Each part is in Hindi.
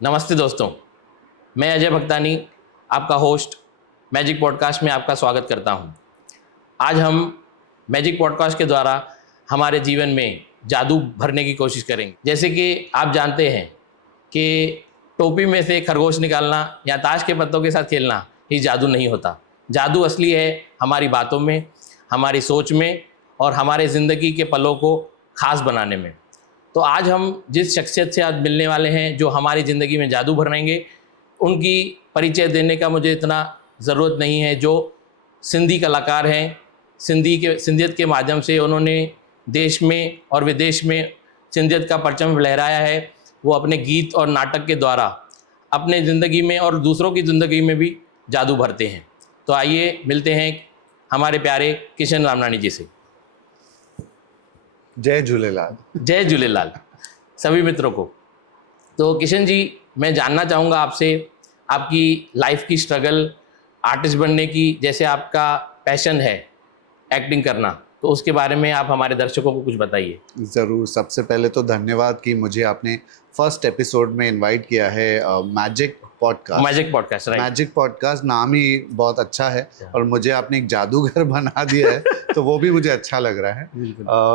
नमस्ते दोस्तों, मैं अजय भक्तानी, आपका होस्ट मैजिक पॉडकास्ट में आपका स्वागत करता हूं। आज हम मैजिक पॉडकास्ट के द्वारा हमारे जीवन में जादू भरने की कोशिश करेंगे। जैसे कि आप जानते हैं कि टोपी में से खरगोश निकालना या ताश के पत्तों के साथ खेलना ही जादू नहीं होता। जादू असली है हमारी बातों में, हमारी सोच में और हमारे ज़िंदगी के पलों को खास बनाने में। तो आज हम जिस शख्सियत से आज मिलने वाले हैं जो हमारी ज़िंदगी में जादू भरेंगे, उनकी परिचय देने का मुझे इतना ज़रूरत नहीं है। जो सिंधी कलाकार हैं, सिंधियत के माध्यम से उन्होंने देश में और विदेश में सिंधियत का परचम लहराया है। वो अपने गीत और नाटक के द्वारा अपने ज़िंदगी में और दूसरों की ज़िंदगी में भी जादू भरते हैं। तो आइए मिलते हैं हमारे प्यारे किशन रामनानी जी से। जय झूलेलाल। जय झूलेलाल सभी मित्रों को। तो किशन जी, मैं जानना चाहूँगा आपसे आपकी लाइफ की स्ट्रगल, आर्टिस्ट बनने की, जैसे आपका पैशन है एक्टिंग करना, तो उसके बारे में आप हमारे दर्शकों को कुछ बताइए। ज़रूर। सबसे पहले तो धन्यवाद कि मुझे आपने फर्स्ट एपिसोड में इनवाइट किया है। Magic podcast, right. Magic podcast नाम ही बहुत अच्छा है और मुझे आपने एक जादूगर बना दिया है तो वो भी मुझे अच्छा लग रहा है।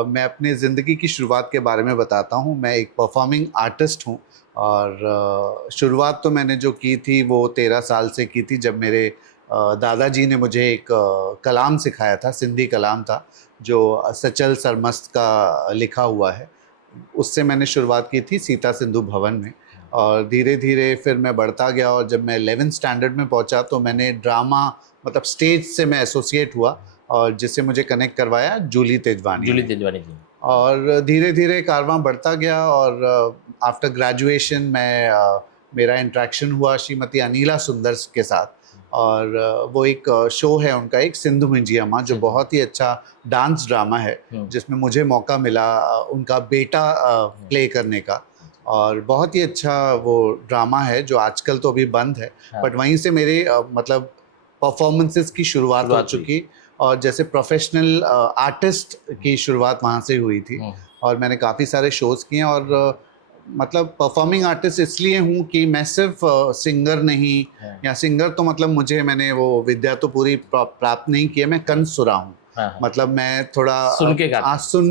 मैं अपने ज़िंदगी की शुरुआत के बारे में बताता हूँ। मैं एक परफॉर्मिंग आर्टिस्ट हूँ और शुरुआत तो मैंने जो की थी वो 13 साल से की थी, जब मेरे दादाजी ने मुझे एक कलाम सिखाया था। सिंधी कलाम था जो सचल सरमस्त का लिखा हुआ है। उससे मैंने शुरुआत की थी सीता सिंधु भवन में और धीरे धीरे फिर मैं बढ़ता गया और जब मैं 11th स्टैंडर्ड में पहुंचा तो मैंने ड्रामा मतलब स्टेज से मैं एसोसिएट हुआ और जिससे मुझे कनेक्ट करवाया जूली तेजवानी जी। और धीरे धीरे कारवां बढ़ता गया और आफ्टर ग्रेजुएशन मेरा इंटरेक्शन हुआ श्रीमती अनिला सुंदर के साथ और वो एक शो है उनका, एक सिंधु मुंजी अम्मा, जो बहुत ही अच्छा डांस ड्रामा है जिसमें मुझे मौका मिला उनका बेटा प्ले करने का और बहुत ही अच्छा वो ड्रामा है जो आजकल तो अभी बंद है। बट वहीं से मेरे मतलब परफॉर्मेंसेस की शुरुआत हो चुकी और जैसे प्रोफेशनल आर्टिस्ट की शुरुआत वहाँ से हुई थी और मैंने काफ़ी सारे शोज़ किए और मतलब परफॉर्मिंग आर्टिस्ट इसलिए हूँ कि मैं सिर्फ सिंगर नहीं, या सिंगर तो मतलब मैंने वो विद्या तो पूरी प्राप्त नहीं की है, मैं कंसुरा हूँ। मतलब मैं थोड़ा सुन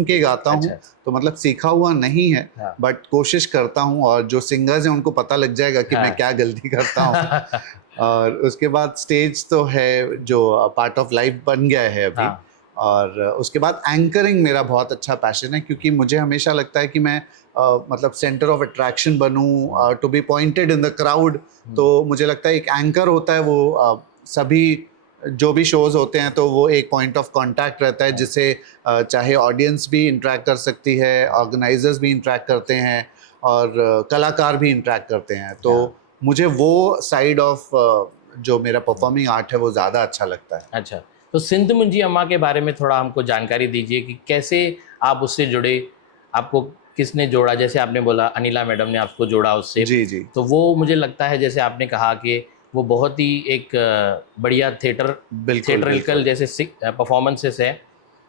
के गाता हूँ। तो मतलब सीखा हुआ नहीं है बट कोशिश करता हूँ और जो सिंगर्स हैं उनको पता लग जाएगा कि मैं क्या गलती करता हूँ। और उसके बाद स्टेज तो है जो पार्ट ऑफ लाइफ बन गया है अभी। और उसके बाद एंकरिंग मेरा बहुत अच्छा पैशन है क्योंकि मुझे हमेशा लगता है कि मैं मतलब सेंटर ऑफ अट्रैक्शन बनूं, to be pointed in the crowd. तो मुझे लगता है एक एंकर होता है वो सभी जो भी शोज़ होते हैं तो वो एक पॉइंट ऑफ कांटेक्ट रहता है जिससे चाहे ऑडियंस भी इंटरेक्ट कर सकती है, ऑर्गेनाइजर्स भी इंटरेक्ट करते हैं और कलाकार भी इंटरेक्ट करते हैं। तो मुझे वो साइड ऑफ जो मेरा परफॉर्मिंग आर्ट है वो ज़्यादा अच्छा लगता है। अच्छा, तो सिंधु मुंजी अम्मा के बारे में थोड़ा हमको जानकारी दीजिए कि कैसे आप उससे जुड़े, आपको किसने जोड़ा? जैसे आपने बोला अनिला मैडम ने आपको जोड़ा उससे। जी। तो वो मुझे लगता है जैसे आपने कहा कि वो बहुत ही एक बढ़िया थिएटरिकल जैसे परफॉर्मेंसेस है,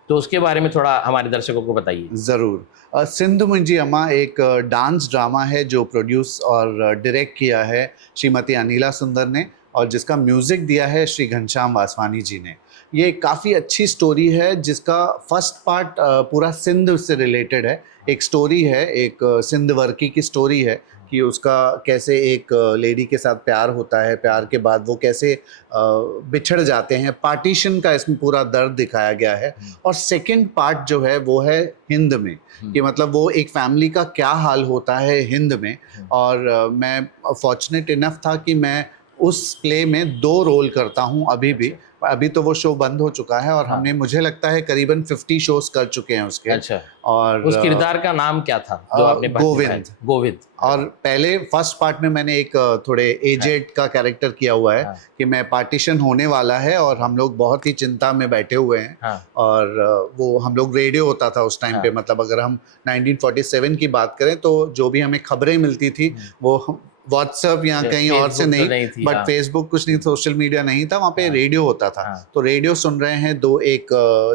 तो उसके बारे में थोड़ा हमारे दर्शकों को बताइए। ज़रूर। सिंधु मुंजी अम्मा एक डांस ड्रामा है जो प्रोड्यूस और डायरेक्ट किया है श्रीमती अनिला सुंदर ने और जिसका म्यूज़िक दिया है श्री घनश्याम वासवानी जी ने। ये काफ़ी अच्छी स्टोरी है जिसका फर्स्ट पार्ट पूरा सिंध से रिलेटेड है। एक स्टोरी है, एक सिंध वर्की की स्टोरी है कि उसका कैसे एक लेडी के साथ प्यार होता है, प्यार के बाद वो कैसे बिछड़ जाते हैं। पार्टीशन का इसमें पूरा दर्द दिखाया गया है। और सेकंड पार्ट जो है वो है हिंद में, कि मतलब वो एक फैमिली का क्या हाल होता है हिंद में। और मैं फॉर्चुनेट इनफ था कि मैं उस प्ले में 2 रोल करता हूँ अभी भी। अभी तो वो शो बंद हो चुका है और हमने मुझे लगता है करीबन 50 शोज कर चुके हैं उसके। अच्छा। और उस किरदार का नाम क्या था जो आपने? गोविंद। और पहले फर्स्ट पार्ट में मैंने एक थोड़े एजेड का कैरेक्टर किया हुआ है कि मैं पार्टीशन होने वाला है और हम लोग बहुत ही चिंता में बैठे हुए हैं। और वो हम लोग रेडियो होता था उस टाइम पे, मतलब अगर हम 1947 की बात करें तो जो भी हमें खबरें मिलती थी वो व्हाट्सएप या कहीं और से Facebook तो नहीं, नहीं थी, बट हाँ। फेसबुक कुछ नहीं, सोशल मीडिया नहीं था, वहाँ पे हाँ। रेडियो होता था। हाँ। तो रेडियो सुन रहे हैं दो एक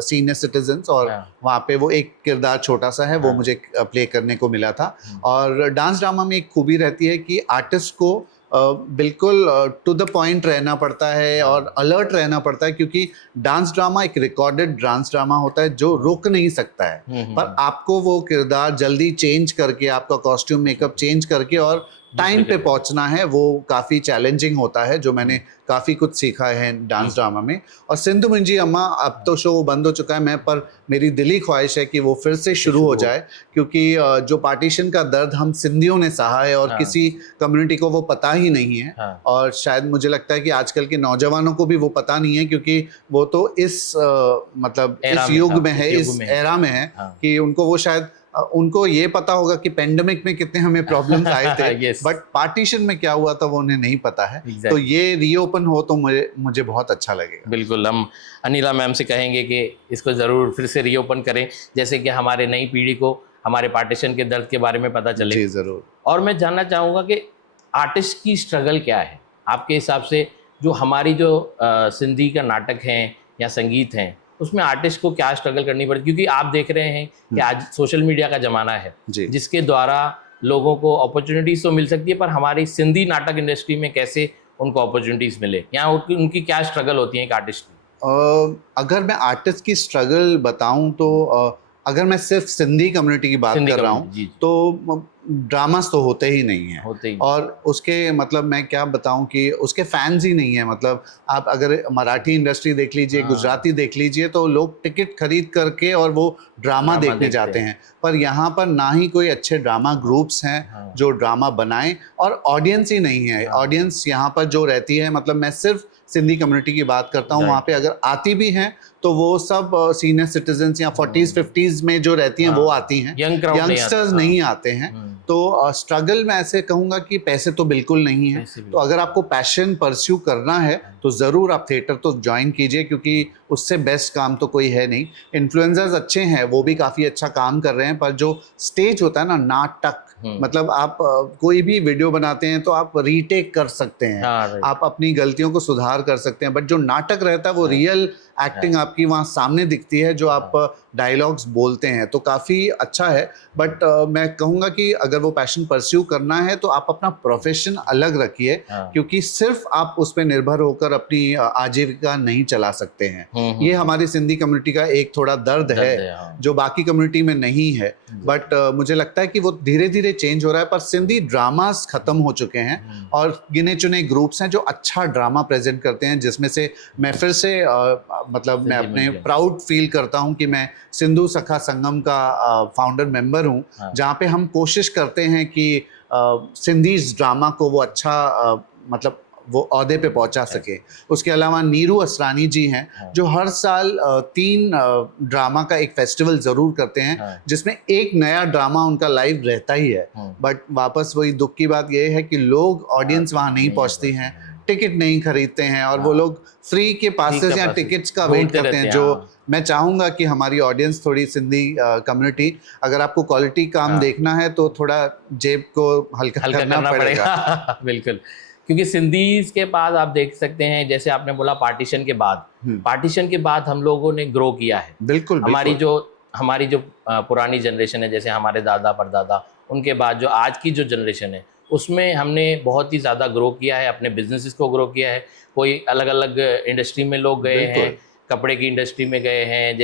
सीनियर सिटीजन्स, और हाँ। वहाँ पे वो एक किरदार छोटा सा है, वो हाँ। मुझे प्ले करने को मिला था। हम्म। और डांस ड्रामा में एक खूबी रहती है कि आर्टिस्ट को बिल्कुल टू द पॉइंट रहना पड़ता है हाँ। और अलर्ट रहना पड़ता है, क्योंकि डांस ड्रामा एक रिकॉर्डेड डांस ड्रामा होता है जो रुक नहीं सकता है। पर आपको वो किरदार जल्दी चेंज करके, आपका कॉस्ट्यूम मेकअप चेंज करके और टाइम पे पहुंचना है, वो काफ़ी चैलेंजिंग होता है, जो मैंने काफ़ी कुछ सीखा है डांस ड्रामा में। और सिंधु मुंजी अम्मा, अब तो शो बंद हो चुका है, मैं पर मेरी दिली ख्वाहिश है कि वो फिर से शुरू हो जाए, क्योंकि जो पार्टीशन का दर्द हम सिंधियों ने सहा है और हाँ। किसी कम्युनिटी को वो पता ही नहीं है। हाँ। और शायद मुझे लगता है कि आजकल के नौजवानों को भी वो पता नहीं है, क्योंकि वो तो इस मतलब एरा इस में युग था, में है, इस इस युग में है। एरा में है, हाँ। कि उनको वो शायद उनको ये पता होगा कि पेंडेमिक में कितने हमें प्रॉब्लम्स आए थे, Yes. बट पार्टीशन में क्या हुआ था वो उन्हें नहीं पता है। Exactly. तो ये रीओपन हो तो मुझे बहुत अच्छा लगेगा। बिल्कुल, हम अनिला मैम से कहेंगे कि इसको ज़रूर फिर से रीओपन करें, जैसे कि हमारे नई पीढ़ी को हमारे पार्टीशन के दर्द के बारे में पता चले। जी ज़रूर। और मैं जानना चाहूँगा कि आर्टिस्ट की स्ट्रगल क्या है आपके हिसाब से, जो हमारी जो सिंधी का नाटक हैं या संगीत हैं, उसमें आर्टिस्ट को क्या स्ट्रगल करनी पड़ती है? क्योंकि आप देख रहे हैं कि आज सोशल मीडिया का ज़माना है, जी। जिसके द्वारा लोगों को अपॉर्चुनिटीज़ तो मिल सकती है, पर हमारी सिंधी नाटक इंडस्ट्री में कैसे उनको अपॉर्चुनिटीज़ मिले, या उनकी क्या स्ट्रगल होती है एक आर्टिस्ट की? अगर मैं आर्टिस्ट की स्ट्रगल बताऊं तो अगर मैं सिर्फ सिंधी कम्युनिटी की बात सिंधी कर रहा community, जी, हूं, जी। तो ड्रामास तो होते ही नहीं हैं। होते ही। और उसके मतलब मैं क्या बताऊं कि उसके फैंस ही नहीं है। मतलब आप अगर मराठी इंडस्ट्री देख लीजिए, हाँ। गुजराती देख लीजिए, तो लोग टिकट खरीद करके और वो ड्रामा देखने देखते जाते हैं। हैं। पर यहाँ पर ना ही कोई अच्छे ड्रामा ग्रुप्स हैं हाँ। जो ड्रामा बनाएं, और ऑडियंस ही नहीं है। हाँ। ऑडियंस यहाँ पर जो रहती है, मतलब मैं सिर्फ सिंधी कम्युनिटी की बात करता हूँ, वहाँ पे अगर आती भी हैं तो वो सब सीनियर सिटीजन्स या 40s 50s में जो रहती हैं वो आती हैं, यंग क्राउड नहीं यंगस्टर्स आता। नहीं आते हैं। तो स्ट्रगल मैं ऐसे कहूँगा कि पैसे तो बिल्कुल नहीं है। पैसे भी तो अगर आपको पैशन परस्यू करना है तो ज़रूर आप थिएटर तो ज्वाइन कीजिए, क्योंकि उससे बेस्ट काम तो कोई है नहीं। इन्फ्लुएंसर्स अच्छे हैं, वो भी काफ़ी अच्छा काम कर रहे हैं, पर जो स्टेज होता है ना, नाटक, मतलब आप कोई भी वीडियो बनाते हैं तो आप रीटेक कर सकते हैं, हाँ, आप अपनी गलतियों को सुधार कर सकते हैं, बट जो नाटक रहता है वो रियल एक्टिंग आपकी वहाँ सामने दिखती है, जो आप डायलॉग्स बोलते हैं, तो काफ़ी अच्छा है। बट मैं कहूँगा कि अगर वो पैशन परस्यू करना है तो आप अपना प्रोफेशन अलग रखिए, क्योंकि सिर्फ आप उस पर निर्भर होकर अपनी आजीविका नहीं चला सकते हैं। ये हमारी सिंधी कम्युनिटी का एक थोड़ा दर्द है, जो बाकी कम्युनिटी में नहीं है। बट मुझे लगता है कि वो धीरे धीरे चेंज हो रहा है। पर सिंधी ड्रामास खत्म हो चुके हैं और गिने चुने ग्रुप्स हैं जो अच्छा ड्रामा प्रेजेंट करते हैं, जिसमें से मैं फिर से मतलब मैं अपने प्राउड फील करता हूं कि मैं सिंधु सखा संगम का फाउंडर मेंबर हूं, जहां पे हम कोशिश करते हैं कि सिंधी ड्रामा को वो अच्छा मतलब वो औहदे पे पहुंचा सके। उसके अलावा नीरू असरानी जी हैं जो हर साल 3 ड्रामा का एक फेस्टिवल ज़रूर करते हैं, जिसमें एक नया ड्रामा उनका लाइव रहता ही है। बट वापस वही दुख की बात ये है कि लोग ऑडियंस वहाँ नहीं पहुँचती हैं, टिकट नहीं खरीदते हैं, और वो लोग फ्री के पासेस या टिकट्स का वेट करते हैं। जो मैं चाहूँगा कि हमारी ऑडियंस थोड़ी सिंधी कम्युनिटी, अगर आपको क्वालिटी काम देखना है तो थोड़ा जेब को हल्का करना पड़ेगा। बिल्कुल, क्योंकि सिंधीज के बाद आप देख सकते हैं, जैसे आपने बोला पार्टीशन के बाद हम लोगों ने ग्रो किया है। बिल्कुल, हमारी जो पुरानी जनरेशन है, जैसे हमारे दादा परदादा, उनके बाद जो आज की जो जनरेशन है, उसमें हमने बहुत ही ज़्यादा ग्रो किया है, अपने बिजनेसेस को ग्रो किया है। कोई अलग अलग इंडस्ट्री में लोग गए हैं, कपड़े की इंडस्ट्री में गए हैं,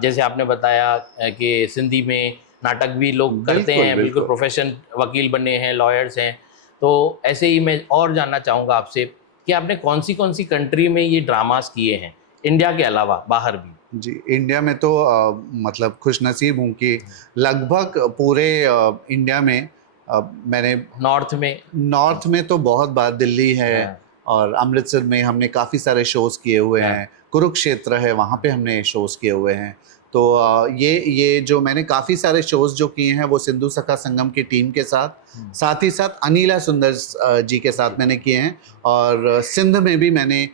जैसे आपने बताया कि सिंधी में नाटक भी लोग करते हैं, बिल्कुल प्रोफेशन, वकील बने हैं, लॉयर्स हैं। तो ऐसे ही मैं और जानना चाहूँगा आपसे कि आपने कौन सी कंट्री में ये ड्रामास किए हैं, इंडिया के अलावा बाहर भी? जी, इंडिया में तो मतलब खुशनसीब हूँ कि लगभग पूरे इंडिया में मैंने नॉर्थ में तो बहुत बार दिल्ली है, और अमृतसर में हमने काफ़ी सारे शोज़ किए हुए हैं, कुरुक्षेत्र है वहाँ पे हमने शोज़ किए हुए हैं। तो ये जो मैंने काफ़ी सारे शोज़ जो किए हैं वो सिंधु सखा संगम की टीम के साथ ही साथ अनिला सुंदर जी के साथ मैंने किए हैं। और सिंध में भी मैंने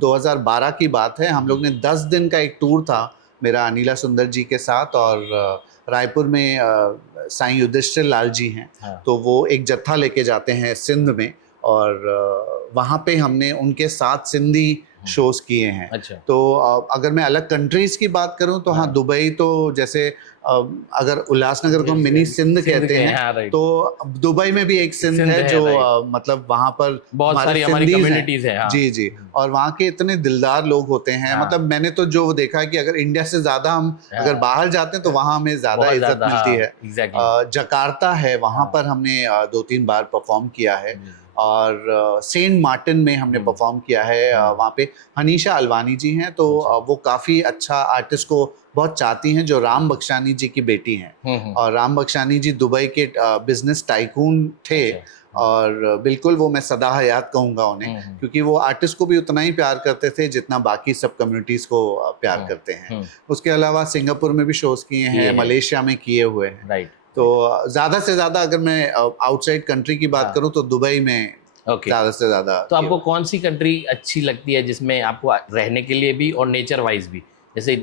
2012 की बात है, हम लोग ने 10 दिन का एक टूर था मेरा अनिला सुंदर जी के साथ, और रायपुर में साईं युधिष्ठिर लाल जी हैं, हाँ। तो वो एक जत्था लेके जाते हैं सिंध में, और वहाँ पे हमने उनके साथ सिंधी शोज किए हैं। अच्छा। तो अगर मैं अलग कंट्रीज की बात करूं तो हाँ, हाँ। दुबई तो जैसे अगर उल्लासनगर को मिनी सिंध कहते हैं, हाँ, राइट। तो दुबई में भी एक सिंध है जो राइट। मतलब वहाँ पर बहुत हमारे सारी हमारी सिंधीज हैं। कम्युनिटीज हैं। हाँ। जी जी, और वहाँ के इतने दिलदार लोग होते हैं। हाँ। मतलब मैंने तो जो देखा है कि अगर इंडिया से ज्यादा हम हाँ। अगर बाहर जाते हैं तो वहाँ हमें ज्यादा बहुत इज्जत ज्यादा, मिलती हाँ, है। एग्जैक्टली। जकार्ता है, वहाँ हाँ। पर हमने 2-3 बार परफॉर्म किया है। जी, जी। और सेंट मार्टिन में हमने परफॉर्म किया है। वहाँ पे हनीशा अलवानी जी हैं, तो अच्छा। वो काफ़ी अच्छा आर्टिस्ट को बहुत चाहती हैं, जो राम बख्शानी जी की बेटी हैं। और राम बख्शानी जी दुबई के बिजनेस टाइकून थे। अच्छा। और बिल्कुल वो मैं सदा हयात कहूँगा उन्हें, क्योंकि वो आर्टिस्ट को भी उतना ही प्यार करते थे जितना बाकी सब कम्युनिटीज़ को प्यार करते हैं। उसके अलावा सिंगापुर में भी शोज़ किए हैं, मलेशिया में किए हुए हैं। राइट। तो ज़्यादा से ज़्यादा अगर मैं आउटसाइड कंट्री की बात करूं तो दुबई में ओके। ज़्यादा से ज़्यादा। तो आपको कौन सी कंट्री अच्छी लगती है जिसमें आपको रहने के लिए भी और नेचर वाइज भी? जैसे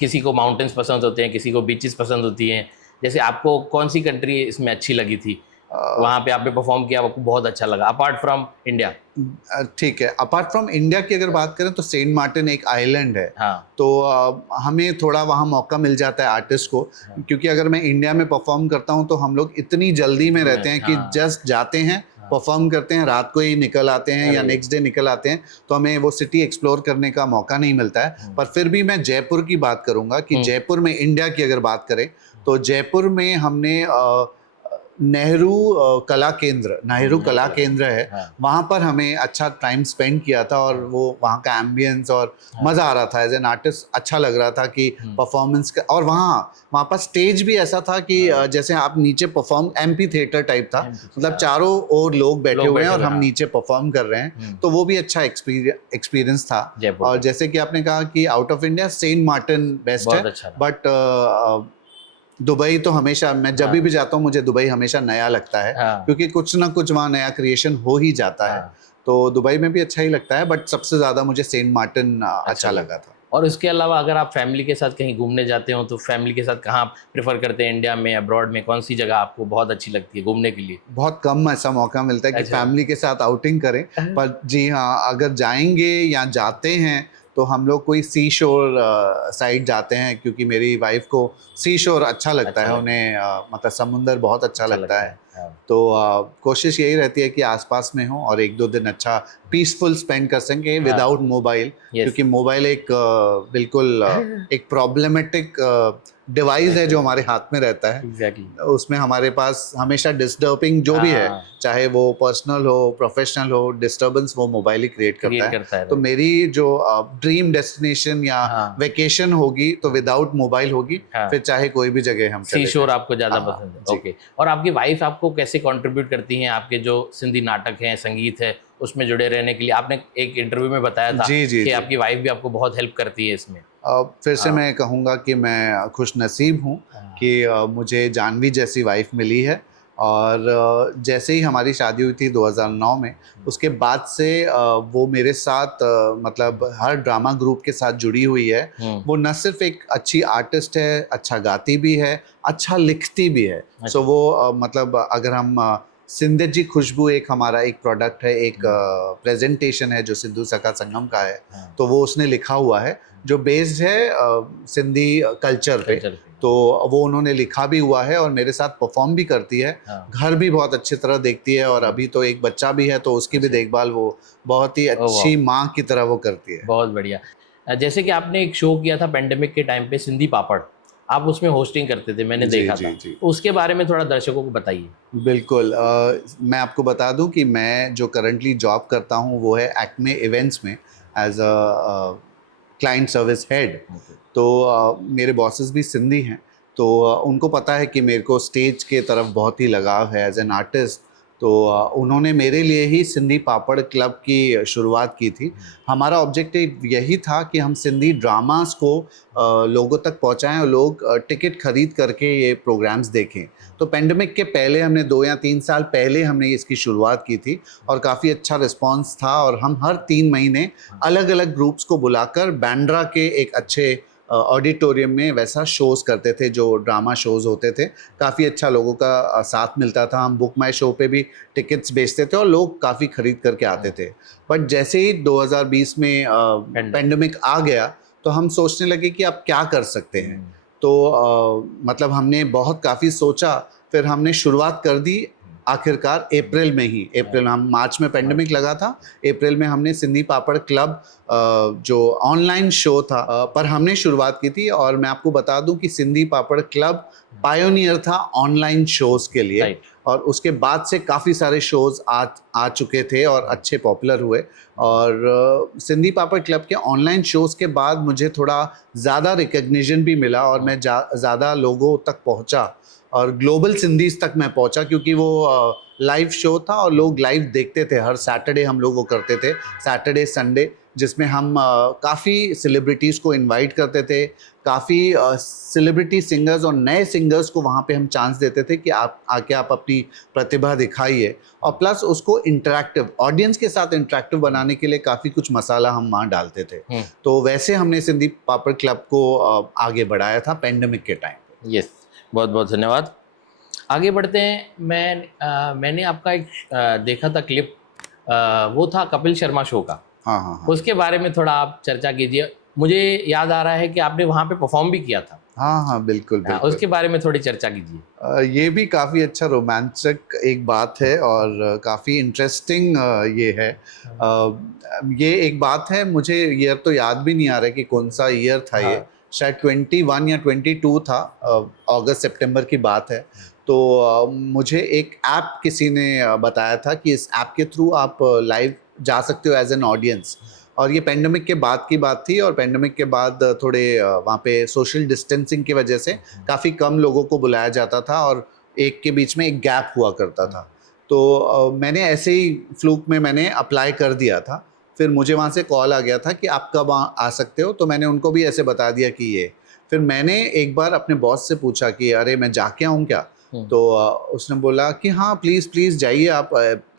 किसी को माउंटेन्स पसंद होते हैं, किसी को बीचेस पसंद होती हैं। जैसे आपको कौन सी कंट्री इसमें अच्छी लगी थी? वहाँ पे आपने परफॉर्म किया, आपको बहुत अच्छा लगा अपार्ट फ्रॉम इंडिया? ठीक है, अपार्ट फ्रॉम इंडिया की अगर बात करें तो सेंट मार्टिन एक आइलैंड है। हाँ। तो हमें थोड़ा वहाँ मौका मिल जाता है आर्टिस्ट को, क्योंकि अगर मैं इंडिया में परफॉर्म करता हूँ तो हम लोग इतनी जल्दी में रहते हैं कि जस्ट जाते हैं, परफॉर्म करते हैं, रात को ही निकल आते हैं या नेक्स्ट डे निकल आते हैं, तो हमें वो सिटी एक्सप्लोर करने का मौका नहीं मिलता है। पर फिर भी मैं जयपुर की बात करूँगा कि जयपुर में, इंडिया की अगर बात करें तो जयपुर में हमने नेहरू कला केंद्र है, वहाँ पर हमें अच्छा टाइम स्पेंड किया था। और वो वहाँ का एम्बियंस और मज़ा आ रहा था, एज एन आर्टिस्ट अच्छा लग रहा था कि परफॉर्मेंस का। और वहाँ पर स्टेज भी ऐसा था कि जैसे आप नीचे परफॉर्म, एम्पी थिएटर टाइप था, मतलब चारों ओर लोग बैठे हुए हैं और हम नीचे परफॉर्म कर रहे हैं, तो वो भी अच्छा एक्सपीरियंस था। और जैसे कि आपने कहा कि out of India saint Martin best है, बट दुबई तो हमेशा, मैं जब भी जाता हूँ मुझे दुबई हमेशा नया लगता है, क्योंकि कुछ ना कुछ वहाँ नया क्रिएशन हो ही जाता है। तो दुबई में भी अच्छा ही लगता है, बट सबसे ज़्यादा मुझे सेंट मार्टिन अच्छा लगा था। और इसके अलावा अगर आप फैमिली के साथ कहीं घूमने जाते हो तो फैमिली के साथ कहाँ प्रेफर करते हैं? इंडिया में, अब्रॉड में, कौन सी जगह आपको बहुत अच्छी लगती है घूमने के लिए? बहुत कम ऐसा मौका मिलता है कि फैमिली के साथ आउटिंग करें, पर जी हाँ, अगर जाएंगे या जाते हैं तो हम लोग कोई सी शोर साइड जाते हैं, क्योंकि मेरी वाइफ को सी शोर अच्छा लगता है। उन्हें मतलब समुंदर बहुत अच्छा लगता है। तो कोशिश यही रहती है कि आसपास में हो और 1-2 दिन अच्छा पीसफुल स्पेंड कर सकें विदाउट मोबाइल, क्योंकि मोबाइल एक बिल्कुल एक प्रॉब्लमेटिक डिवाइस है जो हमारे हाथ में रहता है। उसमें हमारे पास हमेशा डिस्टर्बिंग जो भी है, चाहे वो पर्सनल हो, प्रोफेशनल हो, डिस्टर्बेंस वो मोबाइल ही क्रिएट करता है। तो मेरी जो ड्रीम डेस्टिनेशन या वेकेशन होगी तो विदाउट मोबाइल होगी, फिर चाहे कोई भी जगह हम चले। सी शोर आपको ज़्यादा पसंद है? ओके। और आपकी वाइफ आपको कैसे कंट्रीब्यूट करती हैं आपके जो सिंधी नाटक हैं, संगीत है, उसमें जुड़े रहने के लिए? आपने एक इंटरव्यू में बताया था कि आपकी वाइफ भी आपको बहुत हेल्प करती है इसमें। फिर से मैं कहूँगा कि मैं खुश नसीब हूँ कि मुझे जानवी जैसी वाइफ मिली है। और जैसे ही हमारी शादी हुई थी 2009 में, उसके बाद से वो मेरे साथ मतलब हर ड्रामा ग्रुप के साथ जुड़ी हुई है। वो न सिर्फ एक अच्छी आर्टिस्ट है, अच्छा गाती भी है, अच्छा लिखती भी है। सो वो मतलब अगर हम सिंधियत जी खुशबू एक हमारा एक प्रोडक्ट है, एक प्रेजेंटेशन है जो सिद्धू सखा संगम का है, तो वो उसने लिखा हुआ है जो बेस्ड है सिंधी कल्चर पे। तो वो उन्होंने लिखा भी हुआ है और मेरे साथ परफॉर्म भी करती है। घर भी बहुत अच्छी तरह देखती है और अभी तो एक बच्चा भी है, तो उसकी भी देखभाल वो बहुत ही अच्छी माँ की तरह वो करती है। बहुत बढ़िया। जैसे कि आपने एक शो किया था पेंडेमिक के टाइम पे, सिंधी पापड़, आप उसमें होस्टिंग करते थे, मैंने देखा था। तो उसके बारे में थोड़ा दर्शकों को बताइए। बिल्कुल, मैं आपको बता दूं कि मैं जो करंटली जॉब करता हूं वो है एक्मे इवेंट्स में as a client service head. तो मेरे बॉसेस भी सिंधी हैं, तो उनको पता है कि मेरे को स्टेज के तरफ बहुत ही लगाव है एज एन आर्टिस्ट। तो उन्होंने मेरे लिए ही सिंधी पापड़ क्लब की शुरुआत की थी। हमारा ऑब्जेक्टिव यही था कि हम सिंधी ड्रामास को लोगों तक पहुंचाएं और लोग टिकट खरीद करके ये प्रोग्राम्स देखें। तो पेंडेमिक के पहले हमने 2 या 3 साल पहले हमने इसकी शुरुआत की थी और काफ़ी अच्छा रिस्पांस था। और हम हर 3 महीने अलग अलग ग्रुप्स को बुलाकर बांद्रा के एक अच्छे ऑडिटोरियम में वैसा शोज़ करते थे, जो ड्रामा शोज़ होते थे। काफ़ी अच्छा लोगों का साथ मिलता था। हम बुक माई शो पे भी टिकट्स बेचते थे और लोग काफ़ी ख़रीद करके आते थे। बट जैसे ही 2020 में पेंडेमिक आ गया, तो हम सोचने लगे कि अब क्या कर सकते हैं। तो मतलब हमने बहुत काफ़ी सोचा, फिर हमने शुरुआत कर दी आखिरकार अप्रैल में ही। हम मार्च में पेंडेमिक लगा था, अप्रैल में हमने सिंधी पापड़ क्लब जो ऑनलाइन शो था पर हमने शुरुआत की थी। और मैं आपको बता दूं कि सिंधी पापड़ क्लब पायोनियर था ऑनलाइन शोज़ के लिए। Right. और उसके बाद से काफ़ी सारे शोज़ आ चुके थे और अच्छे पॉपुलर हुए। और सिंधी पापड़ क्लब के ऑनलाइन शोज़ के बाद मुझे थोड़ा ज़्यादा रिकग्निशन भी मिला और मैं ज़्यादा लोगों तक पहुंचा और ग्लोबल सिंधीज़ तक मैं पहुंचा, क्योंकि वो लाइव शो था और लोग लाइव देखते थे। हर सैटरडे हम लोग वो करते थे, सैटरडे संडे, जिसमें हम काफ़ी सेलिब्रिटीज़ को इनवाइट करते थे। काफ़ी सेलिब्रिटी सिंगर्स और नए सिंगर्स को वहाँ पे हम चांस देते थे कि आप आके आप अपनी प्रतिभा दिखाइए। और प्लस उसको इंटरैक्टिव, ऑडियंस के साथ इंटरैक्टिव बनाने के लिए काफ़ी कुछ मसाला हम वहाँ डालते थे। तो वैसे हमने सिंधी पापड़ क्लब को आगे बढ़ाया था पेंडेमिक के टाइम पे। यस, बहुत बहुत धन्यवाद। आगे बढ़ते हैं। मैंने आपका एक देखा था क्लिप, वो था कपिल शर्मा शो का। हाँ हाँ हाँ उसके बारे में थोड़ा आप चर्चा कीजिए। मुझे याद आ रहा है कि आपने वहाँ पे परफॉर्म भी किया था। हाँ हाँ, बिल्कुल बिल्कुल। उसके बारे में थोड़ी चर्चा कीजिए। ये भी काफ़ी अच्छा रोमांचक एक बात है और काफ़ी इंटरेस्टिंग ये है। ये एक बात है, मुझे ईयर तो याद भी नहीं आ रहा है कि कौन सा ईयर था ये। शायद 21 या 22 था, अगस्त सितंबर की बात है। तो मुझे एक ऐप किसी ने बताया था कि इस ऐप के थ्रू आप लाइव जा सकते हो एज एन ऑडियंस। और ये पेंडेमिक के बाद की बात थी और पेंडेमिक के बाद थोड़े वहाँ पे सोशल डिस्टेंसिंग की वजह से काफ़ी कम लोगों को बुलाया जाता था और एक के बीच में एक गैप हुआ करता था। तो मैंने ऐसे ही फ्लूक में मैंने अप्लाई कर दिया था। फिर मुझे वहाँ से कॉल आ गया था कि आप कब आ सकते हो, तो मैंने उनको भी ऐसे बता दिया कि ये। फिर मैंने एक बार अपने बॉस से पूछा कि अरे मैं जाके आऊँ क्या? तो उसने बोला कि हाँ प्लीज़ प्लीज़ जाइए आप।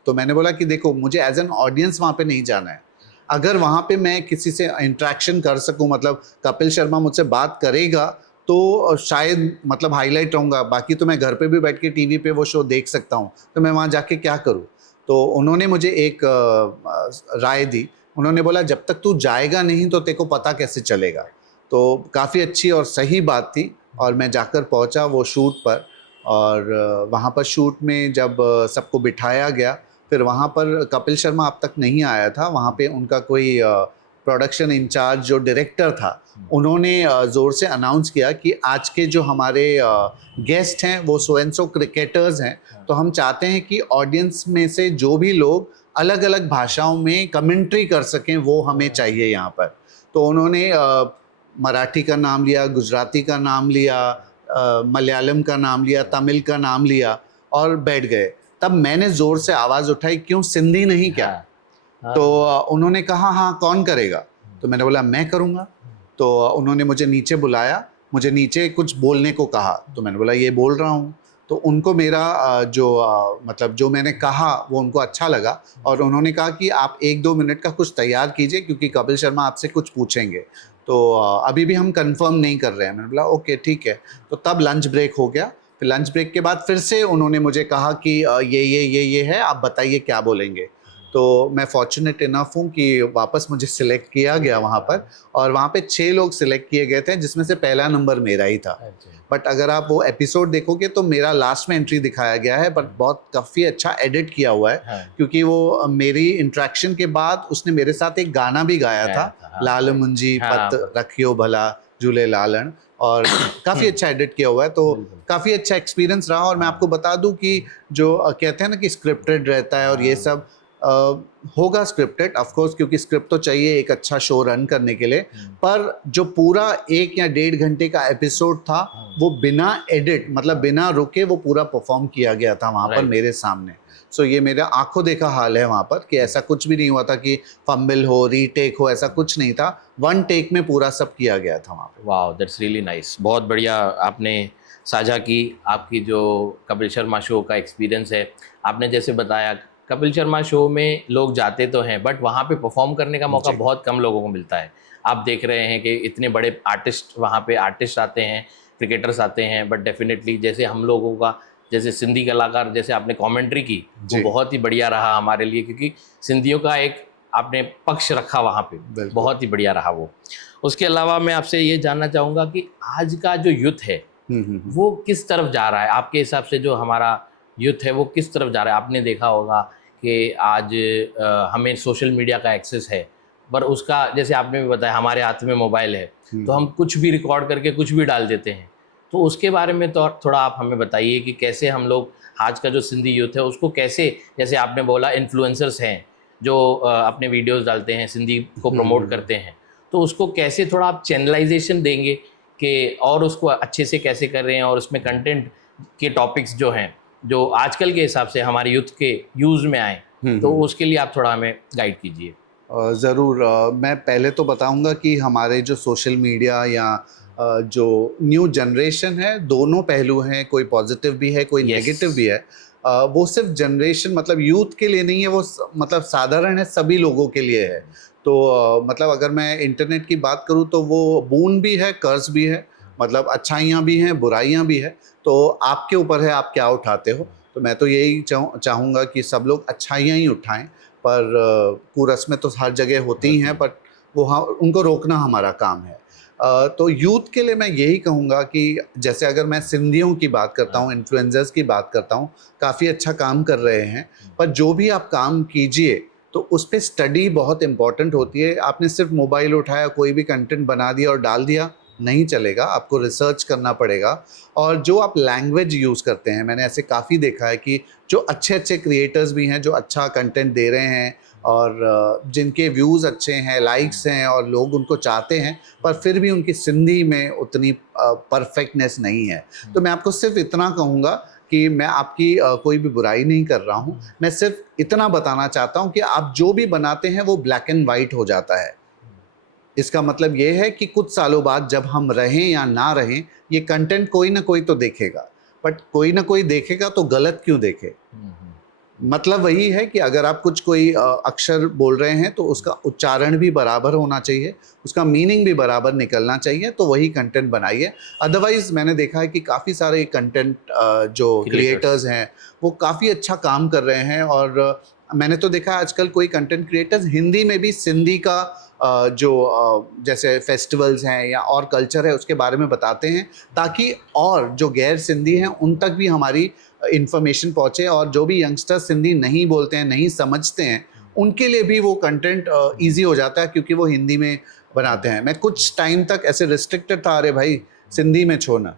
तो मैंने बोला कि देखो, मुझे एज एन ऑडियंस वहाँ पे नहीं जाना है। अगर वहाँ पे मैं किसी से इंटरेक्शन कर सकूँ, मतलब कपिल शर्मा मुझसे बात करेगा तो शायद मतलब हाईलाइट रहूँगा, बाकी तो मैं घर पे भी बैठ के टीवी पे वो शो देख सकता हूँ, तो मैं वहाँ जाके क्या करूँ? तो उन्होंने मुझे एक राय दी। उन्होंने बोला जब तक तू जाएगा नहीं तो तेरे को पता कैसे चलेगा। तो काफ़ी अच्छी और सही बात थी और मैं जाकर पहुँचा वो शूट पर। और वहाँ पर शूट में जब सबको बिठाया गया, फिर वहाँ पर कपिल शर्मा अब तक नहीं आया था। वहाँ पे उनका कोई प्रोडक्शन इंचार्ज जो डायरेक्टर था, उन्होंने ज़ोर से अनाउंस किया कि आज के जो हमारे गेस्ट हैं वो सो एंड सो क्रिकेटर्स हैं, तो हम चाहते हैं कि ऑडियंस में से जो भी लोग अलग अलग भाषाओं में कमेंट्री कर सकें वो हमें चाहिए यहाँ पर। तो उन्होंने मराठी का नाम लिया, गुजराती का नाम लिया, मलयालम का नाम लिया, तमिल का नाम लिया और बैठ गए। तब मैंने ज़ोर से आवाज़ उठाई, क्यों सिंधी नहीं क्या? तो उन्होंने कहा हाँ कौन करेगा? तो मैंने बोला मैं करूँगा। तो उन्होंने मुझे नीचे बुलाया, मुझे नीचे कुछ बोलने को कहा, तो मैंने बोला ये बोल रहा हूँ। तो उनको मेरा मतलब जो मैंने कहा वो उनको अच्छा लगा और उन्होंने कहा कि आप 1-2 मिनट का कुछ तैयार कीजिए क्योंकि कपिल शर्मा आपसे कुछ पूछेंगे। तो अभी भी हम कंफर्म नहीं कर रहे हैं। मैंने बोला ओके ठीक है। तो तब लंच ब्रेक हो गया। फिर लंच ब्रेक के बाद फिर से उन्होंने मुझे कहा कि ये है, आप बताइए क्या बोलेंगे। तो मैं फॉर्चुनेट इनफ हूँ कि वापस मुझे सिलेक्ट किया गया वहाँ पर और वहाँ पे 6 लोग सिलेक्ट किए गए थे जिसमें से पहला नंबर मेरा ही था। बट अगर आप वो एपिसोड देखोगे तो मेरा लास्ट में एंट्री दिखाया गया है, बट बहुत काफ़ी अच्छा एडिट किया हुआ है। क्योंकि वो मेरी इंट्रैक्शन के बाद उसने मेरे साथ एक गाना भी गाया था, लाल मुंजी पत रखियो भला झूले लालन, और काफ़ी अच्छा एडिट किया हुआ है। तो काफ़ी अच्छा एक्सपीरियंस रहा। और मैं आपको बता दूं कि जो कहते हैं ना कि स्क्रिप्टेड रहता है और ये सब होगा स्क्रिप्टेड ऑफ कोर्स, क्योंकि स्क्रिप्ट तो चाहिए एक अच्छा शो रन करने के लिए। पर जो पूरा 1 या 1.5 घंटे का एपिसोड था वो बिना एडिट, मतलब बिना रुके वो पूरा परफॉर्म किया गया था वहाँ पर मेरे सामने। सो ये मेरा आंखों देखा हाल है वहाँ पर कि ऐसा कुछ भी नहीं हुआ था कि फंबल हो, रीटेक हो, ऐसा कुछ नहीं था। 1 टेक में पूरा सब किया गया था वहाँ पे। वाह, दैट्स रियली नाइस। बहुत बढ़िया आपने साझा की आपकी जो कपिल शर्मा शो का एक्सपीरियंस है। आपने जैसे बताया कपिल शर्मा शो में लोग जाते तो हैं बट वहाँ पे परफॉर्म करने का मौका बहुत कम लोगों को मिलता है। आप देख रहे हैं कि इतने बड़े आर्टिस्ट वहाँ पे आर्टिस्ट आते हैं, क्रिकेटर्स आते हैं, बट डेफिनेटली जैसे हम लोगों का जैसे सिंधी कलाकार जैसे आपने कमेंट्री की वो जी। बहुत ही बढ़िया रहा हमारे लिए, क्योंकि सिंधियों का एक आपने पक्ष रखा वहाँ पे, बिल्कुल। बहुत ही बढ़िया रहा वो। उसके अलावा मैं आपसे ये जानना चाहूँगा कि आज का जो यूथ है वो किस तरफ जा रहा है आपके हिसाब से? जो हमारा यूथ है वो किस तरफ जा रहा है? आपने देखा होगा कि आज हमें सोशल मीडिया का एक्सेस है, पर उसका जैसे आपने भी बताया हमारे हाथ में मोबाइल है, तो हम कुछ भी रिकॉर्ड करके कुछ भी डाल देते हैं। तो उसके बारे में तो थोड़ा आप हमें बताइए कि कैसे हम लोग आज का जो सिंधी यूथ है उसको कैसे, जैसे आपने बोला इन्फ्लुएंसर्स हैं जो अपने वीडियोस डालते हैं, सिंधी को प्रमोट करते हैं, तो उसको कैसे थोड़ा आप चैनलाइजेशन देंगे कि और उसको अच्छे से कैसे कर रहे हैं, और उसमें कंटेंट के टॉपिक्स जो हैं जो आजकल के हिसाब से हमारे यूथ के यूज़ में आए, तो उसके लिए आप थोड़ा हमें गाइड कीजिए। ज़रूर। मैं पहले तो बताऊंगा कि हमारे जो सोशल मीडिया या जो न्यू जनरेशन है, दोनों पहलू हैं, कोई पॉजिटिव भी है, कोई Yes. नेगेटिव भी है। वो सिर्फ जनरेशन मतलब यूथ के लिए नहीं है, वो मतलब साधारण है, सभी लोगों के लिए है। तो मतलब अगर मैं इंटरनेट की बात करूँ तो वो बून भी है, कर्ज भी है, मतलब अच्छाइयाँ भी हैं, बुराइयाँ भी हैं। तो आपके ऊपर है आप क्या उठाते हो। तो मैं तो यही चाहूँगा कि सब लोग अच्छाइयाँ ही उठाएं, पर कुरस्में तो हर जगह होती ही हैं, पर वो उनको रोकना हमारा काम है। तो यूथ के लिए मैं यही कहूँगा कि जैसे अगर मैं सिंधियों की बात करता हूँ, इन्फ्लुएंसर्स की बात करता हूँ, काफ़ी अच्छा काम कर रहे हैं, पर जो भी आप काम कीजिए तो उस पे स्टडी बहुत इम्पॉर्टेंट होती है। आपने सिर्फ मोबाइल उठाया, कोई भी कंटेंट बना दिया और डाल दिया, नहीं चलेगा, आपको रिसर्च करना पड़ेगा। और जो आप लैंग्वेज यूज़ करते हैं, मैंने ऐसे काफ़ी देखा है कि जो अच्छे अच्छे क्रिएटर्स भी हैं, जो अच्छा कंटेंट दे रहे हैं और जिनके व्यूज़ अच्छे हैं, लाइक्स हैं और लोग उनको चाहते हैं, पर फिर भी उनकी सिंधी में उतनी परफेक्टनेस नहीं है। तो मैं आपको सिर्फ इतना कहूँगा कि मैं आपकी कोई भी बुराई नहीं कर रहा हूँ, मैं सिर्फ इतना बताना चाहता हूँ कि आप जो भी बनाते हैं वो ब्लैक एंड वाइट हो जाता है। इसका मतलब ये है कि कुछ सालों बाद जब हम रहें या ना रहें, ये कंटेंट कोई ना कोई तो देखेगा, बट कोई ना कोई देखेगा तो गलत क्यों देखे। मतलब वही है कि अगर आप कुछ कोई अक्षर बोल रहे हैं तो उसका उच्चारण भी बराबर होना चाहिए, उसका मीनिंग भी बराबर निकलना चाहिए, तो वही कंटेंट बनाइए। अदरवाइज़ मैंने देखा है कि काफ़ी सारे कंटेंट जो क्रिएटर्स हैं वो काफ़ी अच्छा काम कर रहे हैं। और मैंने तो देखा है आजकल कोई कंटेंट क्रिएटर्स हिंदी में भी सिंधी का जैसे फेस्टिवल्स हैं या और कल्चर है उसके बारे में बताते हैं, ताकि और जो गैर सिंधी हैं उन तक भी हमारी इन्फॉर्मेशन पहुँचे, और जो भी यंगस्टर्स सिंधी नहीं बोलते हैं, नहीं समझते हैं, उनके लिए भी वो कंटेंट ईजी हो जाता है क्योंकि वो हिंदी में बनाते हैं। मैं कुछ टाइम तक ऐसे रिस्ट्रिक्टेड था, अरे भाई सिंधी में छोड़ना,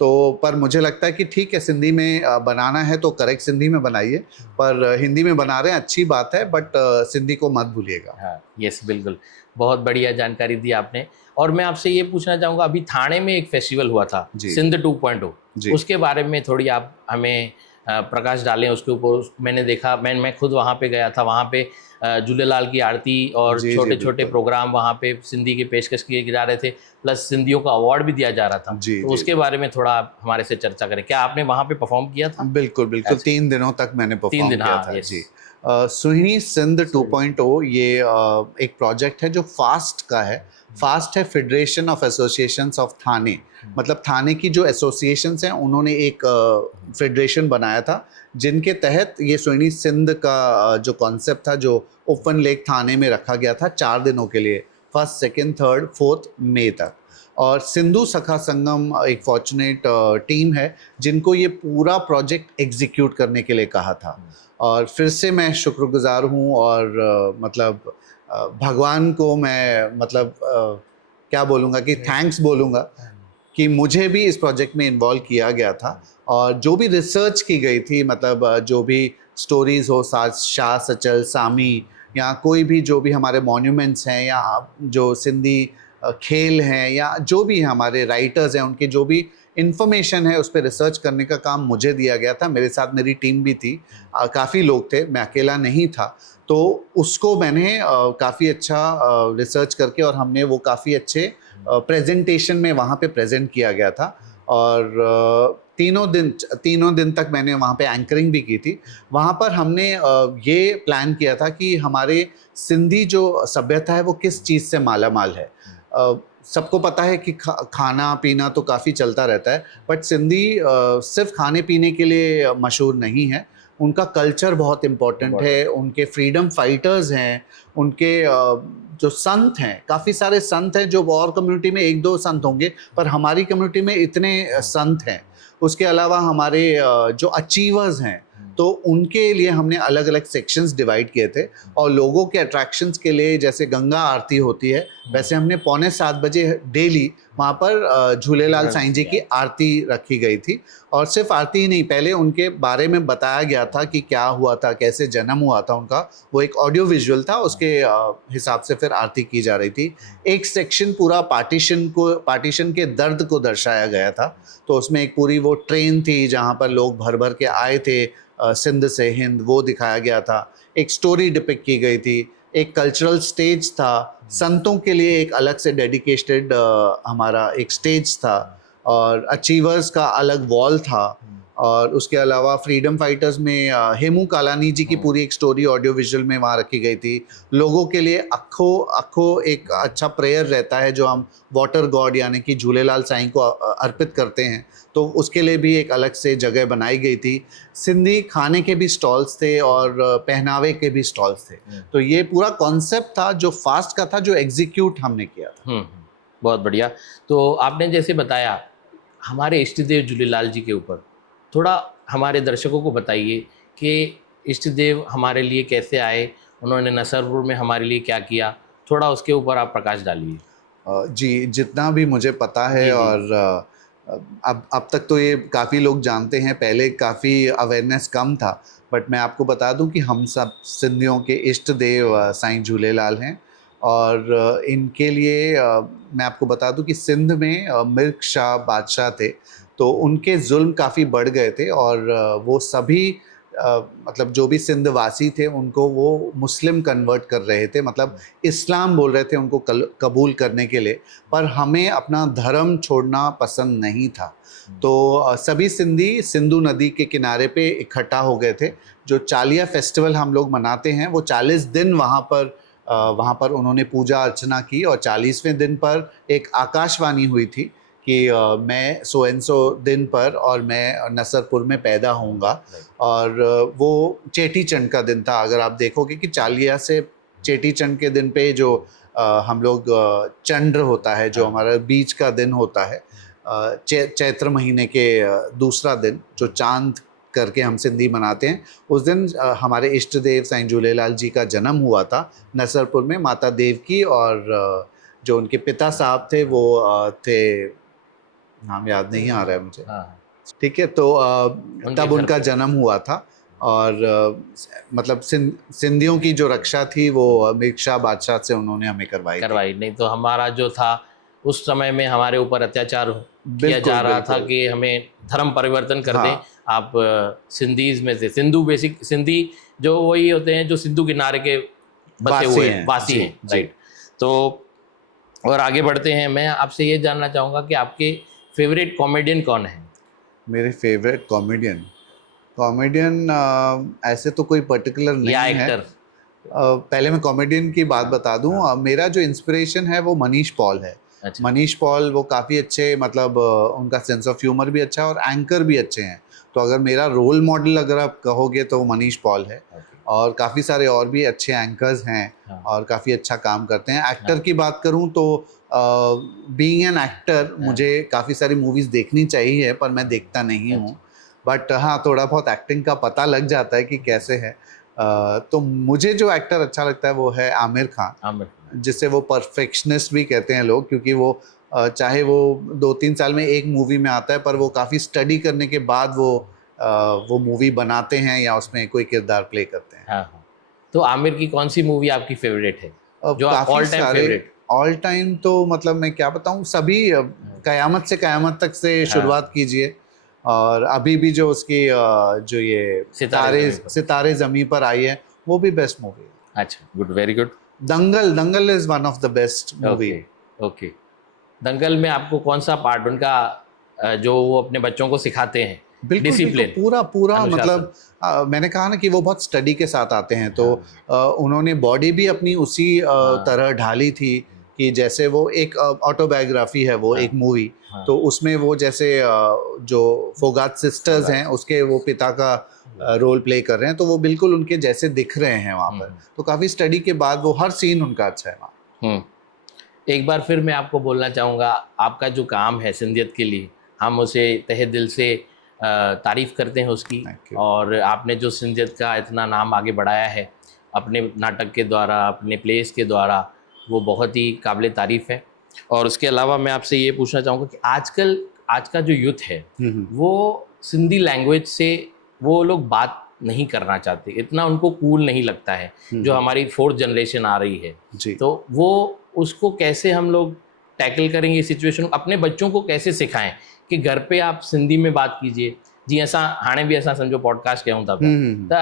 तो पर मुझे लगता है कि ठीक है, सिंधी में बनाना है तो करेक्ट सिंधी में बनाइए, पर हिंदी में बना रहे हैं अच्छी बात है, बट सिंधी को मत भूलिएगा। हाँ, यस, बिल्कुल। बहुत बढ़िया जानकारी दी आपने। और मैं आपसे ये पूछना चाहूँगा, अभी थाने में एक फेस्टिवल हुआ था जी। सिंध 2.0, जी। उसके बारे में थोड़ी आप हमें प्रकाश डालें उसके ऊपर। मैंने देखा, मैं खुद वहाँ पे गया था, वहाँ पे झूलेलाल की आरती और जी, जी, छोटे छोटे बिल्कुल। प्रोग्राम वहाँ पे सिंधी की पेशकश किए जा रहे थे, प्लस सिंधियों का अवार्ड भी दिया जा रहा था। जी, तो जी, उसके बारे में थोड़ा आप हमारे से चर्चा करें। क्या आपने वहाँ पे परफॉर्म किया था? बिल्कुल, बिल्कुल। 3 दिनों तक मैंने 3 परफ़ॉर्म दिन, किया हाँ, था। यस। जी। सुहिनी सिंध 2.0 ये एक प्रोजेक्ट है जो फ़ास्ट का है। फ़ास्ट है फेडरेशन ऑफ एसोसिएशंस ऑफ थाने। मतलब थाने की जो एसोसिएशंस हैं उन्होंने एक फेडरेशन बनाया था, जिनके तहत ये सुहिनी सिंध का जो कॉन्सेप्ट था, जो ओपन लेक थाने में रखा गया था 4 दिनों के लिए, 1st, 2nd, 3rd, 4th मई तक। और सिंधु सखा संगम एक फॉर्चुनेट टीम है जिनको ये पूरा प्रोजेक्ट एग्जीक्यूट करने के लिए कहा था। और फिर से मैं शुक्रगुजार हूँ, और मतलब भगवान को मैं मतलब क्या बोलूँगा कि थैंक्स बोलूँगा कि मुझे भी इस प्रोजेक्ट में इन्वॉल्व किया गया था। और जो भी रिसर्च की गई थी, मतलब जो भी स्टोरीज़ हो, शाह सचल, सामी, या कोई भी जो भी हमारे मॉन्यूमेंट्स हैं, या जो सिंधी खेल हैं, या जो भी हमारे राइटर्स हैं, उनकी जो भी इन्फॉर्मेशन है उस पर रिसर्च करने का काम मुझे दिया गया था। मेरे साथ मेरी टीम भी थी, काफ़ी लोग थे, मैं अकेला नहीं था। तो उसको मैंने काफ़ी अच्छा रिसर्च करके, और हमने वो काफ़ी अच्छे प्रेजेंटेशन में वहाँ पे प्रेजेंट किया गया था। और तीनों दिन तक मैंने वहाँ पे एंकरिंग भी की थी। वहाँ पर हमने ये प्लान किया था कि हमारे सिंधी जो सभ्यता है वो किस चीज़ से माला माल है। सबको पता है कि खाना पीना तो काफ़ी चलता रहता है, बट सिंधी सिर्फ खाने पीने के लिए मशहूर नहीं है। उनका कल्चर बहुत इम्पोर्टेंट है, उनके फ्रीडम फाइटर्स हैं, उनके जो संत हैं, काफ़ी सारे संत हैं। जो और कम्युनिटी में एक दो संत होंगे, पर हमारी कम्युनिटी में इतने संत हैं। उसके अलावा हमारे जो अचीवर्स हैं, तो उनके लिए हमने अलग अलग सेक्शंस डिवाइड किए थे। और लोगों के अट्रैक्शंस के लिए जैसे गंगा आरती होती है, वैसे हमने 7:45 बजे डेली वहाँ पर झूलेलाल साईं जी की आरती रखी गई थी। और सिर्फ आरती ही नहीं, पहले उनके बारे में बताया गया था कि क्या हुआ था, कैसे जन्म हुआ था उनका। वो एक ऑडियो विजुअल था, उसके हिसाब से फिर आरती की जा रही थी। एक सेक्शन पूरा पार्टीशन के दर्द को दर्शाया गया था। तो उसमें एक पूरी वो ट्रेन थी जहाँ पर लोग भर भर के आए थे सिंध से हिंद, वो दिखाया गया था। एक स्टोरी डिपिक्ट की गई थी, एक कल्चरल स्टेज था, संतों के लिए एक अलग से डेडिकेटेड हमारा एक स्टेज था, और अचीवर्स का अलग वॉल था। और उसके अलावा फ्रीडम फाइटर्स में हेमू कालानी जी की पूरी एक स्टोरी ऑडियो विजुअल में वहाँ रखी गई थी। लोगों के लिए अखो एक अच्छा प्रेयर रहता है जो हम वाटर गॉड यानी कि झूलेलाल साईं को अर्पित करते हैं, तो उसके लिए भी एक अलग से जगह बनाई गई थी। सिंधी खाने के भी स्टॉल्स थे और पहनावे के भी स्टॉल्स थे। तो ये पूरा कॉन्सेप्ट था जो फास्ट का था, जो एग्जीक्यूट हमने किया था। बहुत बढ़िया। तो आपने जैसे बताया हमारे इष्ट देव झूलेलाल जी के ऊपर, थोड़ा हमारे दर्शकों को बताइए कि इष्ट देव हमारे लिए कैसे आए, उन्होंने नसरपुर में हमारे लिए क्या किया, थोड़ा उसके ऊपर आप प्रकाश डालिए। जी, जितना भी मुझे पता है, जी, जी। और अब तक तो ये काफ़ी लोग जानते हैं, पहले काफ़ी अवेयरनेस कम था। बट मैं आपको बता दूं कि हम सब सिंधियों के इष्ट देव साईं झूलेलाल हैं। और इनके लिए मैं आपको बता दूं कि सिंध में मिर्ग शाह बादशाह थे, तो उनके जुल्म काफ़ी बढ़ गए थे। और वो सभी मतलब जो भी सिंध वासी थे उनको वो मुस्लिम कन्वर्ट कर रहे थे, मतलब इस्लाम बोल रहे थे उनको कबूल करने के लिए। पर हमें अपना धर्म छोड़ना पसंद नहीं था। तो सभी सिंधी सिंधु नदी के किनारे पे इकट्ठा हो गए थे। जो चालिया फेस्टिवल हम लोग मनाते हैं, वो 40 दिन वहाँ पर उन्होंने पूजा अर्चना की। और 40वें दिन पर एक आकाशवाणी हुई थी कि मैं सो एंड सो दिन पर और मैं नसरपुर में पैदा होऊंगा। और वो चेटी चंड का दिन था। अगर आप देखोगे कि चालिया से चेटी चंड के दिन पे जो हम लोग चंद्र होता है, जो हमारा बीच का दिन होता है, चैत्र महीने के दूसरा दिन जो चांद करके हम सिंधी मनाते हैं, उस दिन हमारे इष्ट देव साईं झूलेलाल जी का जन्म हुआ था नसरपुर में, माता देव की। और जो उनके पिता साहब थे वो थे, नाम याद नहीं आ रहा है मुझे, ठीक है। तो तब उनका जन्म हुआ था। और मतलब सिंधियों की जो रक्षा थी वो मिर्ग शाह बादशाह से उन्होंने हमें करवाई। नहीं तो हमारा जो था उस समय में हमारे ऊपर अत्याचार किया जा रहा था कि हमें धर्म परिवर्तन कर दें। आप सिंधीज में से सिंधी जो वही होते हैं जो सिंधु किनारे के बसे हुए वासी हैं, राइट। तो और आगे बढ़ते हैं, मैं आपसे ये जानना चाहूँगा कि आपके फेवरेट कॉमेडियन कौन है? मेरे फेवरेट कॉमेडियन ऐसे तो कोई पर्टिकुलर नहीं या है। एक्टर? पहले मैं कॉमेडियन की बात बता दूं। मेरा जो इंस्पिरेशन है वो मनीष पॉल है। अच्छा। मनीष पॉल वो काफ़ी अच्छे, मतलब उनका सेंस ऑफ ह्यूमर भी अच्छा है और एंकर भी अच्छे हैं। तो अगर मेरा रोल मॉडल अगर आप कहोगे तो वो मनीष पॉल है। और काफ़ी सारे और भी अच्छे एंकर्स हैं और काफ़ी अच्छा काम करते हैं। एक्टर की बात करूं तो बीइंग एन एक्टर मुझे काफ़ी सारी मूवीज़ देखनी चाहिए, पर मैं देखता नहीं हूँ। बट हाँ, थोड़ा बहुत एक्टिंग का पता लग जाता है कि कैसे है। तो मुझे जो एक्टर अच्छा लगता है वो है आमिर खान, जिसे वो परफेक्शनिस्ट भी कहते हैं लोग, क्योंकि वो चाहे वो 2-3 साल में एक मूवी में आता है, पर वो काफ़ी स्टडी करने के बाद वो मूवी बनाते हैं या उसमें कोई किरदार प्ले करते हैं। हाँ। तो आमिर की कौन सी मूवी आपकी फेवरेट है, जो आप all time favourite? All time तो मतलब मैं क्या बताऊँ, सभी कयामत से कयामत तक से शुरुआत कीजिए, और अभी भी जो उसकी जो ये सितारे ज़मीं पर आई है वो भी बेस्ट मूवी है। अच्छा, good, very good. Dangal is one of the best movie. Okay. Dangal में आपको कौन सा पार्ट उनका जो वो अपने बच्चों को सिखाते हैं, बिल्कुल डिसिप्लिन, बिल्कुल, पूरा पूरा अनुशासन। मतलब मैंने कहा ना कि वो बहुत स्टडी के साथ आते हैं, तो उन्होंने बॉडी भी अपनी उसी तरह ढाली थी कि जैसे वो एक ऑटोबायोग्राफी है, वो एक मूवी, तो उसमें वो जैसे जो फोगाट सिस्टर्स हैं उसके वो पिता का रोल प्ले कर रहे हैं, तो वो बिल्कुल उनके जैसे दिख रहे हैं वहाँ पर। तो काफ़ी स्टडी के बाद वो हर सीन उनका अच्छा है वहाँ। एक बार फिर मैं आपको बोलना चाहूँगा, आपका जो काम है सिंधियत के लिए, हम उसे तहे दिल से तारीफ़ करते हैं उसकी। Thank you. और आपने जो सिंधियत का इतना नाम आगे बढ़ाया है अपने नाटक के द्वारा, अपने प्लेस के द्वारा, वो बहुत ही काबिल तारीफ़ है। और उसके अलावा मैं आपसे ये पूछना चाहूँगा कि आजकल आज का जो यूथ है वो सिंधी लैंग्वेज से वो लोग बात नहीं करना चाहते, इतना उनको कूल नहीं लगता है। जो हमारी 4th जनरेशन आ रही है, जी। तो वो उसको कैसे हम लोग टैकल करेंगे सिचुएशन, अपने बच्चों को कैसे सिखाएं कि घर पे आप सिंधी में बात कीजिए। जी असां हाणे बि असां सम्झो पॉडकास्ट कयूं था पिया, त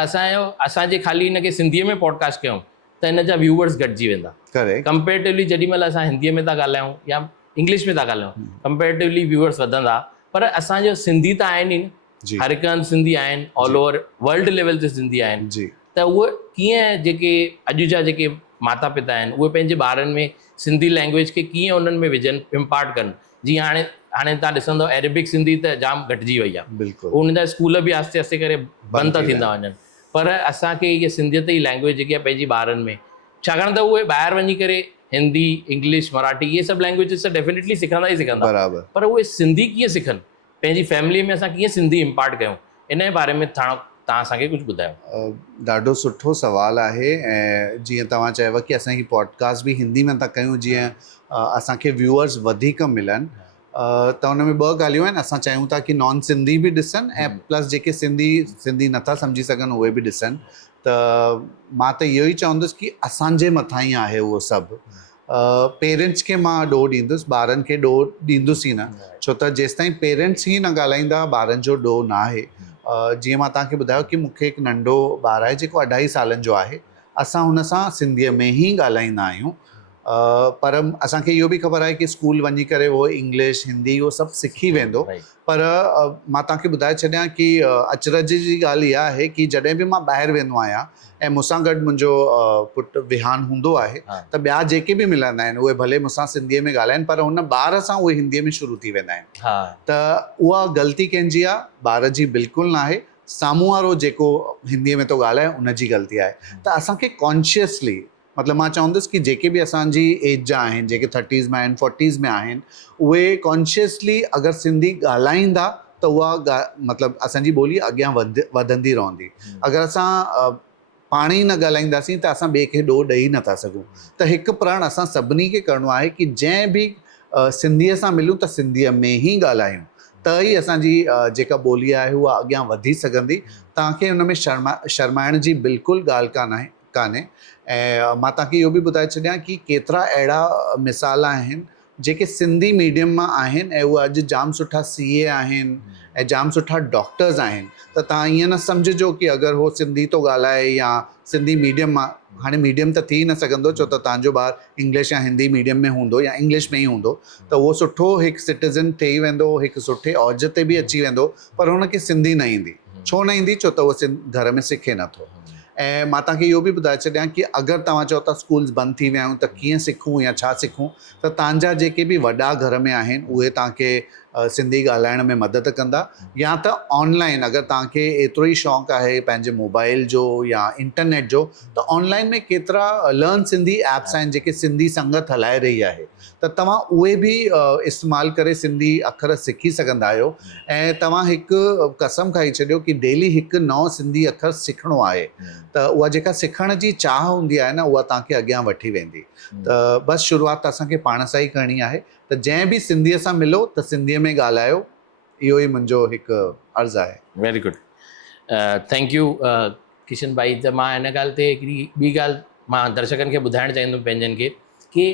असांजे ख़ाली हिनखे सिंधीअ में पॉडकास्ट कयूं त हिन जा व्यूवर्स घटिजी वेंदा। करेक्ट। कंपेरेटिवली जेॾी महिल असां हिंदीअ में था ॻाल्हायूं या इंग्लिश में था ॻाल्हायूं, कंपेरेटिवली व्यूवर्स वधंदा, पर असांजो सिंधी त आहिनि ई न, जी हर हिकु हंधि सिंधी आहिनि, ऑल ओवर वर्ल्ड लेवल ते सिंधी आहिनि। जी त उहे कीअं जेके अॼु जा जेके माता पिता आहिनि उहे पंहिंजे ॿारनि में सिंधी लैंग्वेज खे कीअं उन्हनि में विझनि, इम्पार्ट कनि। जीअं हाणे हाणे तव्हां ॾिसंदव अरेबिक सिंधी त जाम घटिजी वई आहे, बिल्कुल उन जा स्कूल बि आस्ते आस्ते करे बंदि था थी थींदा वञनि। पर असांखे इहा सिंधियत जी लैंग्वेज जेकी आहे पंहिंजी ॿारनि में, छाकाणि त उहे ॿाहिरि वञी करे हिंदी, इंग्लिश, मराठी इहे सभु लैंग्वेजिस त डेफिनेटली सिखंदा ई सिखंदा, बराबर। पर उहे सिंधी कीअं सिखनि, पंहिंजी फैमिली में असां कीअं सिंधी इम्पार्ट कयूं, इन जे बारे में तव्हां असांखे कुझु ॿुधायो। ॾाढो सुठो सवाल आहे। ऐं जीअं तव्हां चयव कि असां ही पॉडकास्ट बि हिंदी में था कयूं, जीअं असांखे व्यूअर्स वधीक मिलनि, त हुन में ॿ ॻाल्हियूं आहिनि। असां चाहियूं था कि नॉन सिंधी बि ॾिसनि ऐं प्लस जेके सिंधी नथा सम्झी सघनि उहे बि ॾिसनि। त मां त इहो ई चवंदुसि कि असांजे मथां ई आहे उहो सभु। पेरेंट्स खे मां ॾोहु ॾींदुसि, ॿारनि खे ॾोहु ॾींदुसि ई न, छो त जेसिताईं पेरेंट्स ई न ॻाल्हाईंदा ॿारनि जो ॾोहु न आहे। जीअं मां तव्हांखे ॿुधायो कि मूंखे हिकु नंढो ॿारु आहे जेको 2.5 सालनि जो आहे। असां हुन सां सिंधीअ में ई ॻाल्हाईंदा आहियूं, पर असांखे इहो बि ख़बर आहे कि स्कूल वञी करे उहो इंग्लिश, हिंदी उहो सभु सिखी वेंदो। पर मां तव्हांखे ॿुधाए छॾियां कि अचरज जी ॻाल्हि इहा आहे कि जॾहिं बि मां ॿाहिरि वेंदो आहियां ऐं मूंसां गॾु मुंहिंजो पुटु विहान हूंदो आहे, त ॿिया जेके बि मिलंदा आहिनि उहे भले मूंसां सिंधीअ में ॻाल्हाइनि, पर हुन ॿार सां उहे हिंदीअ में शुरू थी वेंदा आहिनि। त उहा ग़लती कंहिंजी आहे? ॿार जी बिल्कुलु न आहे, साम्हूं वारो जेको हिंदीअ में थो ॻाल्हाए उनजी ग़लती आहे। त असांखे कॉन्शियसली, मतिलबु मां चवंदुसि कि जेके बि असांजी एज जा आहिनि, जेके 30s में आहिनि, 40s में आहिनि, उहे कॉन्शियसली अगरि सिंधी ॻाल्हाईंदा त उहा मतिलबु असांजी ॿोली अॻियां वधंदी रहंदी। अगरि असां पाण ई न ॻाल्हाईंदासीं त असां ॿिए खे ॾोहु ॾेई नथा सघूं। त हिकु प्रण असां सभिनी खे करिणो आहे कि जंहिं बि सिंधीअ सां मिलूं त सिंधीअ में ई ॻाल्हायूं, त ई असांजी जेका ॿोली आहे उहा अॻियां वधी सघंदी। तव्हांखे हुन में शर्माइण जी बिल्कुलु ॻाल्हि कान्हे। ऐं मां तव्हांखे इहो बि ॿुधाए छॾियां कि केतिरा अहिड़ा मिसाल आहिनि जेके सिंधी मीडियम मां आहिनि ऐं उहे अॼु जाम सुठा CA आहिनि ऐं जाम सुठा डॉक्टर्स आहिनि। त तव्हां ईअं न सम्झिजो कि अगरि उहो सिंधी थो ॻाल्हाए या सिंधी मीडियम मां, हाणे मीडियम त थी न सघंदो छो त तव्हांजो ॿारु इंग्लिश या हिंदी मीडियम में हूंदो या इंग्लिश में ई हूंदो, त उहो सुठो हिकु सिटीज़न ठही वेंदो, हिकु सुठे औज ते बि अची वेंदो, पर हुनखे सिंधी न ईंदी। छो न ईंदी? छो त उहो घर में सिखे नथो। ऐं मां तव्हांखे इहो बि ॿुधाए छॾियां कि अगरि तव्हां चओ था स्कूल्स बंदि थी विया आहियूं त कीअं सिखूं या छा सिखूं, त तव्हांजा जेके बि वॾा घर में आहिनि उहे तव्हांखे सिंधी ॻाल्हाइण में मदद कंदा। या त ऑनलाइन, अगरि तव्हांखे एतिरो ई शौक़ु आहे पंहिंजे मोबाइल जो या इंटरनेट जो, त ऑनलाइन में केतिरा लर्न सिंधी ऐप्स आहिनि जेके सिंधी संगत हलाए रही आहे, त तव्हां उहे बि इस्तेमालु करे सिंधी अखर सिखी सघंदा आहियो। ऐं तव्हां हिकु कसम खाई छॾियो कि डेली हिकु नओं सिंधी अखर सिखणो आहे, त उहा जेका सिखण जी चाह हूंदी आहे न, उहा तव्हांखे अॻियां वठी वेंदी। त बसि शुरूआति असांखे पाण सां ई करणी आहे। त जंहिं बि सिंधीअ सां मिलो त सिंधीअ में ॻाल्हायो, इहो ई मुंहिंजो हिकु अर्ज़ु आहे। Very good, thank you Kishan भाई। त मां हिन ॻाल्हि ते हिकिड़ी ॿी ॻाल्हि मां दर्शकनि खे ॿुधाइणु चाहींदुमि पंहिंजनि खे कि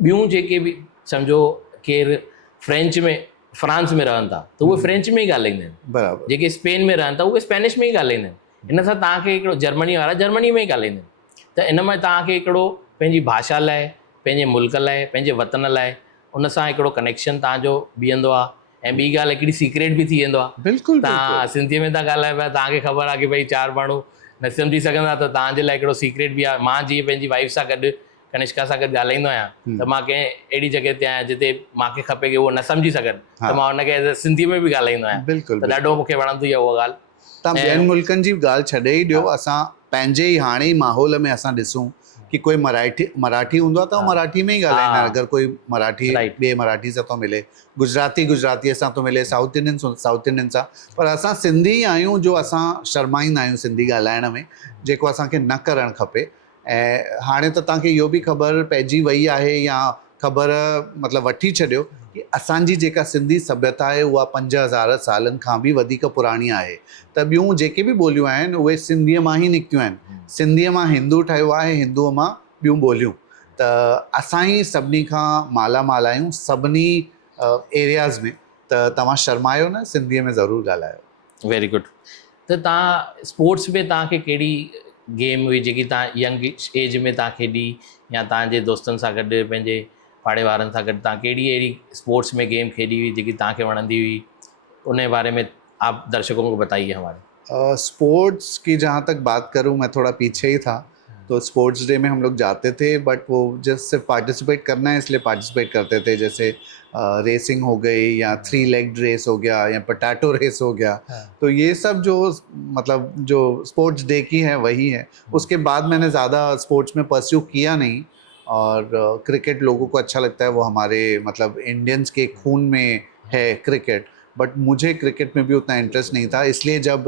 ॿियूं जेके बि सम्झो केरु फ्रांस में रहनि था त उहे फ्रेंच में ई ॻाल्हाईंदा आहिनि, बराबरि। जेके स्पेन में रहनि था उहे स्पेनिश में ई ॻाल्हाईंदा आहिनि। हिन सां तव्हांखे हिकिड़ो जर्मनी वारा जर्मनी में ई ॻाल्हाईंदा आहिनि। त इन में तव्हांखे हिकिड़ो पंहिंजी भाषा लाइ, पंहिंजे मुल्क लाइ, पंहिंजे वतन लाइ उन सां हिकिड़ो कनेक्शन तव्हांजो बीहंदो आहे। ऐं ॿी ॻाल्हि हिकिड़ी सीक्रेट बि थी वेंदो आहे। बिल्कुलु तव्हां सिंधीअ में था ॻाल्हायो पिया, तव्हांखे ख़बर आहे की भई 4 माण्हू न सम्झी सघंदा, त तव्हांजे लाइ हिकिड़ो सीक्रेट बि आहे। मां जीअं पंहिंजी वाइफ सां गॾु कनिष्का सां गॾु ॻाल्हाईंदो आहियां त मां कंहिं अहिड़ी जॻह ते आहियां जिते मूंखे खपे की उहो न सम्झी सघनि, त मां हुनखे सिंधी में बि ॻाल्हाईंदो आहियां। बिल्कुलु त ॾाढो मूंखे वणंदी आहे उहा ॻाल्हि। तव्हां ॿियनि मुल्कनि जी ॻाल्हि छॾे ई ॾियो, असां पंहिंजे ई हाणे ई माहौल में असां ॾिसूं कि कोई मराठी हूंदो आहे त मराठी में ई ॻाल्हाईंदा आहिनि। अगरि कोई मराठी ॿिए मराठी सां थो मिले, गुजरातीअ सां थो मिले, साउथ इंडियन सां, पर असां सिंधी आहियूं जो असां शर्माईंदा आहियूं सिंधी ॻाल्हाइण में, जेको असांखे न करणु खपे। ऐं हाणे त तव्हांखे इहो बि ख़बर पइजी वई आहे, या ख़बर मतिलबु वठी छॾियो कि असांजी जेका सिंधी सभ्यता आहे उहा 5000 सालनि खां बि वधीक पुराणी आहे। त ॿियूं जेके बि ॿोलियूं आहिनि उहे सिंधीअ मां ई निकितियूं आहिनि। सिंधीअ मां हिंदू ठहियो आहे, हिंदूअ मां ॿियूं ॿोलियूं। त असां ई सभिनी खां मालामाल आहियूं सभिनी एरियाज़ में। त तव्हां शर्मायो न, सिंधीअ में ज़रूरु ॻाल्हायो। Very good. त तव्हां स्पोर्ट्स में तव्हांखे कहिड़ी गेम हुई जेकी तव्हां यंग एज में तव्हां खेॾी, या तव्हांजे दोस्तनि सां गॾु, पंहिंजे पाड़े वारनि सां गॾु तव्हां कहिड़ी अहिड़ी स्पोर्ट्स में गेम खेॾी हुई जेकी तव्हांखे वणंदी हुई? उन बारे में आप दर्शकों को बताइए हमारे। स्पोर्ट्स की जहाँ तक बात करूँ, मैं थोड़ा पीछे ही था। तो स्पोर्ट्स डे में हम लोग जाते थे, बट वो जस्ट सिर्फ पार्टिसिपेट करना है इसलिए पार्टिसिपेट करते थे। जैसे रेसिंग हो गई, या 3 लेग रेस हो गया, या पोटैटो रेस हो गया। तो ये सब जो मतलब जो स्पोर्ट्स डे की है वही है। उसके बाद मैंने ज़्यादा स्पोर्ट्स में परस्यू किया नहीं। और क्रिकेट लोगों को अच्छा लगता है, वो हमारे मतलब इंडियंस के खून में है क्रिकेट, बट मुझे क्रिकेट में भी उतना इंटरेस्ट नहीं था। इसलिए जब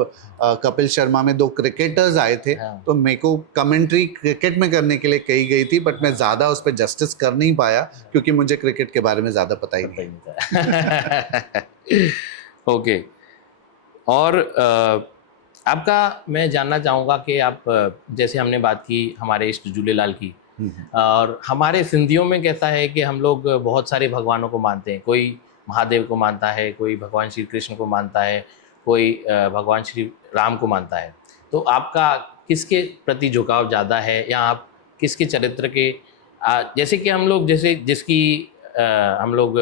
कपिल शर्मा में 2 क्रिकेटर्स आए थे तो मेरे को कमेंट्री क्रिकेट में करने के लिए कही गई थी, बट मैं ज़्यादा उस पर जस्टिस कर नहीं पाया क्योंकि मुझे क्रिकेट के बारे में ज़्यादा पता ही नहीं था। ओके। और आपका मैं जानना चाहूँगा कि आप, जैसे हमने बात की हमारे इष्ट झूलेलाल की, और हमारे सिंधियों में कैसा है कि हम लोग बहुत सारे भगवानों को मानते हैं। कोई महादेव को मानता है, कोई भगवान श्री कृष्ण को मानता है, कोई भगवान श्री राम को मानता है। तो आपका किसके प्रति झुकाव ज़्यादा है, या आप किसके चरित्र के, जैसे कि हम लोग जिसकी हम लोग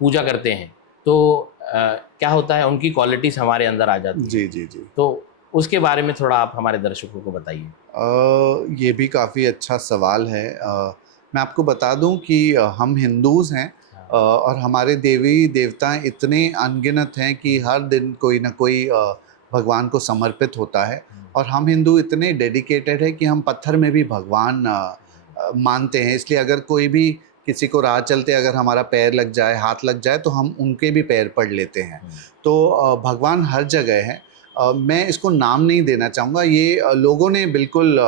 पूजा करते हैं, तो क्या होता है, उनकी क्वालिटीज़ हमारे अंदर आ जाती है। जी जी जी। तो उसके बारे में थोड़ा आप हमारे दर्शकों को बताइए। ये भी काफ़ी अच्छा सवाल है। मैं आपको बता दूं कि हम हिंदूज़ हैं, और हमारे देवी देवता इतने अनगिनत हैं कि हर दिन कोई ना कोई भगवान को समर्पित होता है। और हम हिंदू इतने डेडिकेटेड है कि हम पत्थर में भी भगवान मानते हैं। इसलिए अगर कोई भी किसी को राह चलते अगर हमारा पैर लग जाए, हाथ लग जाए, तो हम उनके भी पैर पड़ लेते हैं। तो भगवान हर जगह है। मैं इसको नाम नहीं देना चाहूँगा, ये लोगों ने बिल्कुल,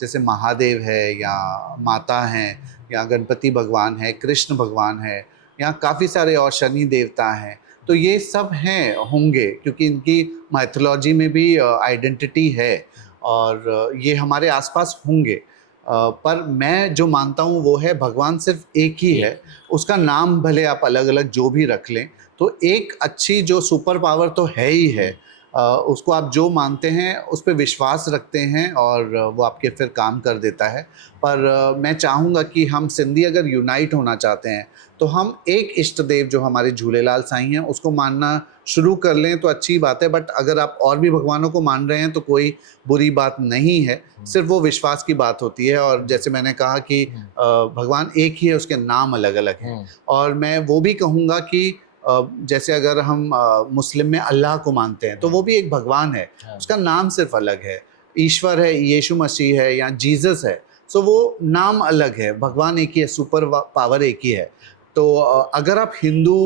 जैसे महादेव है, या माता हैं, या गणपति भगवान है, कृष्ण भगवान है, या काफ़ी सारे और शनि देवता हैं। तो ये सब हैं, होंगे, क्योंकि इनकी माइथोलॉजी में भी आइडेंटिटी है, और ये हमारे आसपास होंगे। पर मैं जो मानता हूँ वो है, भगवान सिर्फ एक ही है। उसका नाम भले आप अलग अलग जो भी रख लें, तो एक अच्छी जो सुपर पावर तो है ही है। उसको आप जो मानते हैं उस पर विश्वास रखते हैं, और वो आपके फिर काम कर देता है। पर मैं चाहूँगा कि हम सिंधी अगर यूनाइट होना चाहते हैं तो हम एक इष्ट देव जो हमारे झूलेलाल साईं हैं उसको मानना शुरू कर लें तो अच्छी बात है। बट अगर आप और भी भगवानों को मान रहे हैं तो कोई बुरी बात नहीं है, सिर्फ वो विश्वास की बात होती है। और जैसे मैंने कहा कि भगवान एक ही है, उसके नाम अलग अलग हैं। और मैं वो भी कहूँगा कि जैसे अगर हम मुस्लिम में अल्लाह को मानते हैं तो वो भी एक भगवान है, उसका नाम सिर्फ अलग है। ईश्वर है, यीशु मसीह है, या जीसस है, सो वो नाम अलग है, भगवान एक ही है, सुपर पावर एक ही है। तो अगर आप हिंदू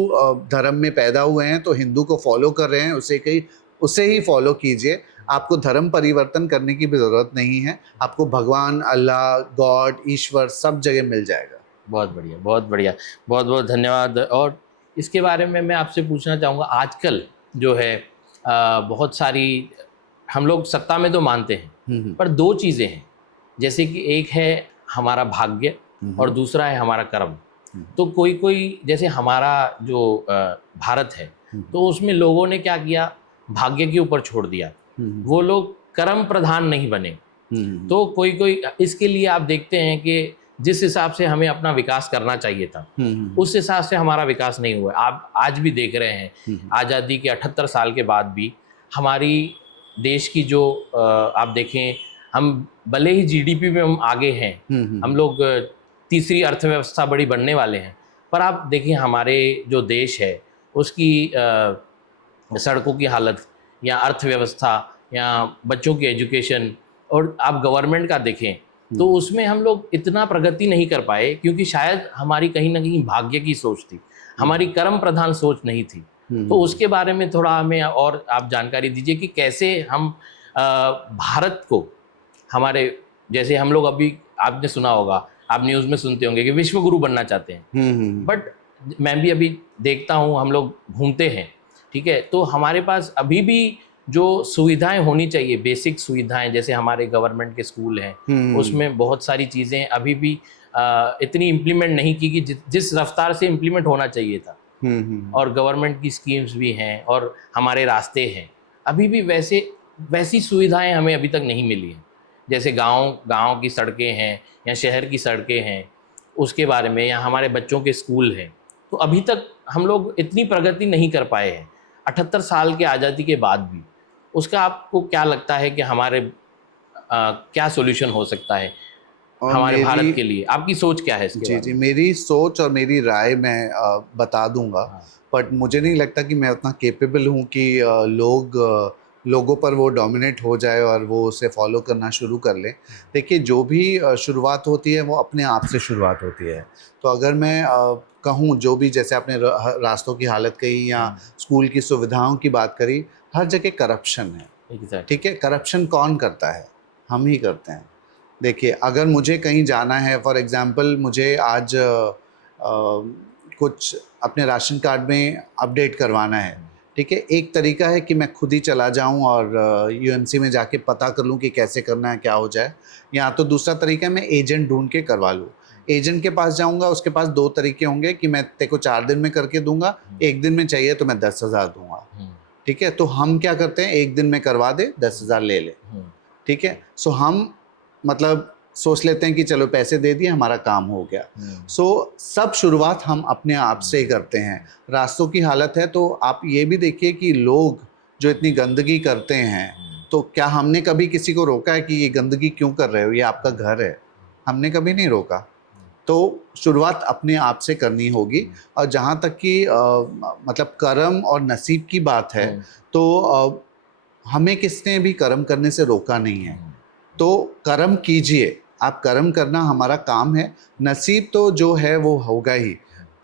धर्म में पैदा हुए हैं तो हिंदू को फॉलो कर रहे हैं, उसे ही फॉलो कीजिए। आपको धर्म परिवर्तन करने की भी ज़रूरत नहीं है। आपको भगवान, अल्लाह, गॉड, ईश्वर सब जगह मिल जाएगा। बहुत बढ़िया, बहुत बढ़िया, बहुत बहुत धन्यवाद। और इसके बारे में मैं आपसे पूछना चाहूँगा, आजकल जो है बहुत सारी, हम लोग सत्ता में तो मानते हैं, पर 2 चीज़ें हैं, जैसे कि एक है हमारा भाग्य और दूसरा है हमारा कर्म। तो कोई जैसे हमारा जो भारत है, तो उसमें लोगों ने क्या किया, भाग्य के ऊपर छोड़ दिया, वो लोग कर्म प्रधान नहीं बने। तो कोई इसके लिए आप देखते हैं कि जिस हिसाब से हमें अपना विकास करना चाहिए था उस हिसाब से हमारा विकास नहीं हुआ। आप आज भी देख रहे हैं आज़ादी के 78 साल के बाद भी हमारी देश की जो आप देखें, हम भले ही जीडीपी में हम आगे हैं, हम लोग तीसरी अर्थव्यवस्था बड़ी बनने वाले हैं, पर आप देखिए हमारे जो देश है उसकी सड़कों की हालत या अर्थव्यवस्था या बच्चों की एजुकेशन, और आप गवर्नमेंट का देखें तो उसमें हम लोग इतना प्रगति नहीं कर पाए, क्योंकि शायद हमारी कहीं ना कहीं भाग्य की सोच थी, हमारी कर्म प्रधान सोच नहीं थी। तो उसके बारे में थोड़ा हमें और आप जानकारी दीजिए कि कैसे हम भारत को, हमारे जैसे हम लोग अभी, आपने सुना होगा, आप न्यूज़ में सुनते होंगे कि विश्व गुरु बनना चाहते हैं, बट मैं भी अभी देखता हूँ, हम लोग घूमते हैं, ठीक है, तो हमारे पास अभी भी जो सुविधाएं होनी चाहिए, बेसिक सुविधाएं, जैसे हमारे गवर्नमेंट के स्कूल हैं उसमें बहुत सारी चीज़ें अभी भी इतनी इम्प्लीमेंट नहीं की कि जिस रफ्तार से इम्प्लीमेंट होना चाहिए था। और गवर्नमेंट की स्कीम्स भी हैं और हमारे रास्ते हैं, अभी भी वैसी सुविधाएं हमें अभी तक नहीं मिली हैं। जैसे गांव की सड़कें हैं या शहर की सड़कें हैं, उसके बारे में, या हमारे बच्चों के स्कूल हैं, तो अभी तक हम लोग इतनी प्रगति नहीं कर पाए हैं 78 साल के आज़ादी के बाद भी। उसका आपको क्या लगता है कि हमारे क्या सॉल्यूशन हो सकता है और हमारे भारत के लिए? आपकी सोच क्या है इसके बारे में? मेरी सोच और मेरी राय मैं बता दूंगा। हाँ। बट मुझे नहीं लगता कि मैं उतना केपेबल हूँ कि लोगों पर वो डोमिनेट हो जाए और वो उसे फॉलो करना शुरू कर लें। देखिए, जो भी शुरुआत होती है वो अपने आप से शुरुआत होती है। तो अगर मैं कहूँ, जो भी, जैसे आपने रास्तों की हालत कही या स्कूल की सुविधाओं की बात करी, हर जगह करप्शन है। ठीक है, करप्शन कौन करता है? हम ही करते हैं। देखिए, अगर मुझे कहीं जाना है, फॉर एग्ज़ाम्पल मुझे आज कुछ अपने राशन कार्ड में अपडेट करवाना है, ठीक है, एक तरीका है कि मैं खुद ही चला जाऊं और यूएमसी में जाके पता कर लूं कि कैसे करना है, क्या हो जाए। या तो दूसरा तरीका है मैं एजेंट ढूंढ के करवा लूं। एजेंट के पास जाऊंगा, उसके पास दो तरीके होंगे कि मैं तेरे को 4 दिन में करके दूंगा, 1 दिन में चाहिए तो मैं 10,000 दूंगा। ठीक है, तो हम क्या करते हैं, 1 दिन में करवा दे, 10,000 ले ले। ठीक है, सो हम मतलब सोच लेते हैं कि चलो पैसे दे दिए, हमारा काम हो गया। सो सब शुरुआत हम अपने आप से ही करते हैं। रास्तों की हालत है तो आप ये भी देखिए कि लोग जो इतनी गंदगी करते हैं, तो क्या हमने कभी किसी को रोका है कि ये गंदगी क्यों कर रहे हो, ये आपका घर है? हमने कभी नहीं रोका। तो शुरुआत अपने आप से करनी होगी। और जहाँ तक कि मतलब कर्म और नसीब की बात है, तो हमें किसने भी कर्म करने से रोका नहीं है। तो कर्म कीजिए, आप कर्म करना हमारा काम है। नसीब तो जो है वो होगा ही।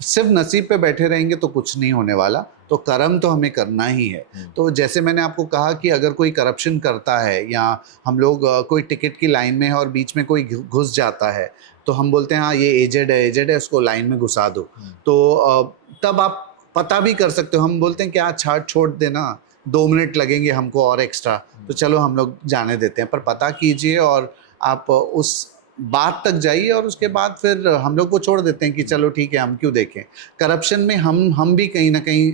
सिर्फ नसीब पे बैठे रहेंगे तो कुछ नहीं होने वाला, तो कर्म तो हमें करना ही है। तो जैसे मैंने आपको कहा कि अगर कोई करप्शन करता है, या हम लोग कोई टिकट की लाइन में है और बीच में कोई घुस जाता है, तो हम बोलते हैं हाँ ये एजेड है, उसको लाइन में घुसा दो। तो तब आप पता भी कर सकते हो। हम बोलते हैं क्या छोड़ देना, 2 मिनट लगेंगे हमको और एक्स्ट्रा, तो चलो हम लोग जाने देते हैं। पर पता कीजिए और आप उस बात तक जाइए, और उसके बाद फिर हम लोग को छोड़ देते हैं कि चलो ठीक है, हम क्यों देखें। करप्शन में हम भी कहीं ना कहीं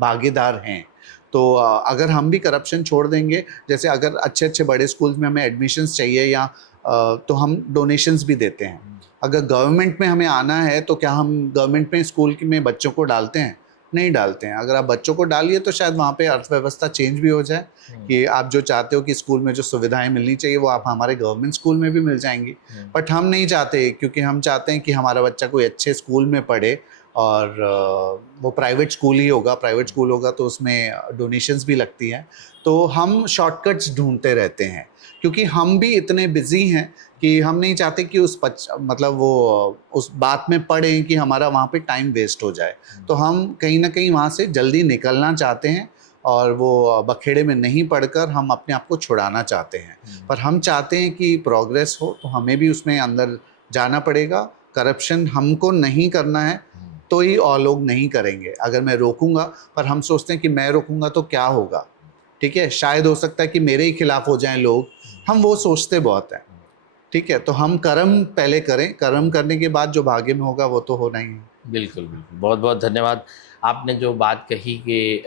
भागीदार हैं। तो अगर हम भी करप्शन छोड़ देंगे, जैसे अगर अच्छे अच्छे बड़े स्कूल्स में हमें एडमिशन्स चाहिए, या तो हम डोनेशंस भी देते हैं। अगर गवर्नमेंट में हमें आना है, तो क्या हम गवर्नमेंट में स्कूल में बच्चों को डालते हैं? नहीं डालते हैं। अगर आप बच्चों को डालिए तो शायद वहाँ पे अर्थव्यवस्था चेंज भी हो जाए, कि आप जो चाहते हो कि स्कूल में जो सुविधाएं मिलनी चाहिए वो आप हमारे गवर्नमेंट स्कूल में भी मिल जाएंगी। बट हम नहीं चाहते, क्योंकि हम चाहते हैं कि हमारा बच्चा कोई अच्छे स्कूल में पढ़े, और वो प्राइवेट स्कूल ही होगा। प्राइवेट स्कूल होगा तो उसमें डोनेशंस भी लगती हैं। तो हम शॉर्टकट्स ढूंढते रहते हैं, क्योंकि हम भी इतने बिजी हैं कि हम नहीं चाहते कि मतलब वो उस बात में पड़े कि हमारा वहाँ पे टाइम वेस्ट हो जाए। तो हम कहीं ना कहीं वहाँ से जल्दी निकलना चाहते हैं, और वो बखेड़े में नहीं पड़कर हम अपने आप को छुड़ाना चाहते हैं। पर हम चाहते हैं कि प्रोग्रेस हो, तो हमें भी उसमें अंदर जाना पड़ेगा। करप्शन हमको नहीं करना है तो ही और लोग नहीं करेंगे। अगर मैं रोकूंगा, पर हम सोचते हैं कि मैं रोकूंगा तो क्या होगा, ठीक है, शायद हो सकता है कि मेरे ही खिलाफ हो जाएं लोग। हम वो सोचते बहुत हैं, ठीक है। तो हम कर्म पहले करें, कर्म करने के बाद जो भाग्य में होगा वो तो होना ही है। बिल्कुल बिल्कुल, बहुत बहुत धन्यवाद। आपने जो बात कही कि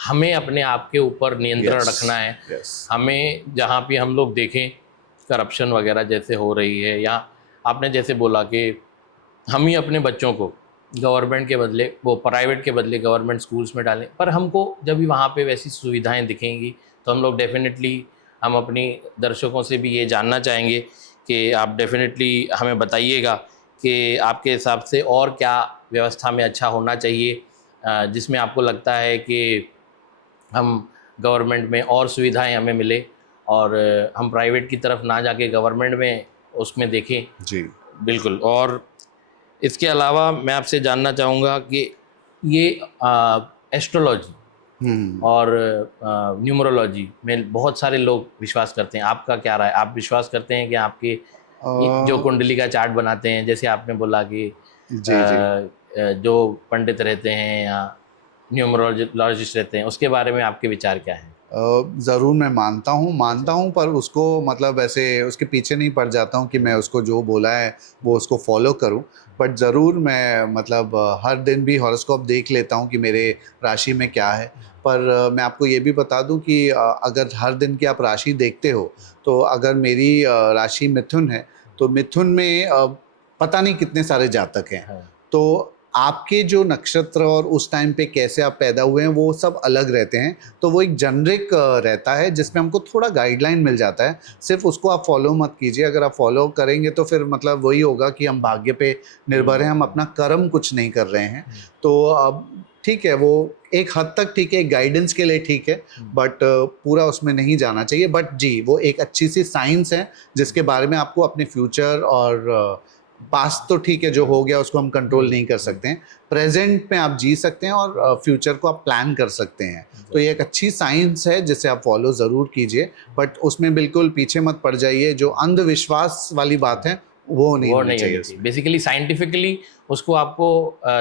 हमें अपने आप के ऊपर नियंत्रण रखना है। हमें जहाँ भी हम लोग देखें करप्शन वगैरह जैसे हो रही है, या आपने जैसे बोला कि हम ही अपने बच्चों को गवर्नमेंट के बदले वो प्राइवेट के बदले गवर्नमेंट स्कूल्स में डालें, पर हमको जब भी वहाँ पे वैसी सुविधाएं दिखेंगी तो हम लोग डेफिनेटली, हम अपनी दर्शकों से भी ये जानना चाहेंगे कि आप डेफिनेटली हमें बताइएगा कि आपके हिसाब से और क्या व्यवस्था में अच्छा होना चाहिए, जिसमें आपको लगता है कि हम गवर्नमेंट में और सुविधाएं हमें मिले और हम प्राइवेट की तरफ ना जाके गवर्नमेंट में उसमें देखें। जी। बिल्कुल। और इसके अलावा मैं आपसे जानना चाहूँगा कि ये एस्ट्रोलॉजी हम्म। और न्यूमरोलॉजी में बहुत सारे लोग विश्वास करते हैं, आपका क्या राय? आप विश्वास करते हैं कि आपके जो अ, कुंडली का चार्ट बनाते हैं, जैसे आपने बोला कि जी जी। जो पंडित रहते हैं या न्यूमरोलॉजिस्ट रहते हैं, उसके बारे में आपके विचार क्या हैं? ज़रूर मैं मानता हूँ, पर उसको मतलब ऐसे उसके पीछे नहीं पड़ जाता हूँ कि मैं उसको जो बोला है वो उसको फॉलो करूँ। बट ज़रूर मैं मतलब हर दिन भी हॉरोस्कोप देख लेता हूँ कि मेरे राशि में क्या है। पर मैं आपको ये भी बता दूँ कि अगर हर दिन की आप राशि देखते हो, तो अगर मेरी राशि मिथुन है, तो मिथुन में पता नहीं कितने सारे जातक हैं। हाँ। तो आपके जो नक्षत्र और उस टाइम पे कैसे आप पैदा हुए हैं वो सब अलग रहते हैं। तो वो एक जेनरिक रहता है जिसमें हमको थोड़ा गाइडलाइन मिल जाता है। सिर्फ उसको आप फॉलो मत कीजिए। अगर आप फॉलो करेंगे तो फिर मतलब वही होगा कि हम भाग्य पे निर्भर हैं, हम अपना कर्म कुछ नहीं कर रहे हैं। तो अब ठीक है, वो एक हद तक ठीक है, एक गाइडेंस के लिए ठीक है, बट पूरा उसमें नहीं जाना चाहिए। बट जी, वो एक अच्छी सी साइंस है जिसके बारे में आपको अपने फ्यूचर और पास्ट तो ठीक है, जो हो गया उसको हम कंट्रोल नहीं कर सकते हैं। प्रेजेंट में आप जी सकते हैं और फ्यूचर को आप प्लान कर सकते हैं। तो ये एक अच्छी साइंस है जिसे आप फॉलो ज़रूर कीजिए, बट उसमें बिल्कुल पीछे मत पड़ जाइए। जो अंधविश्वास वाली बात है वो नहीं वो होनी नहीं चाहिए होनी चाहिए। उसमें। बेसिकली साइंटिफिकली उसको आपको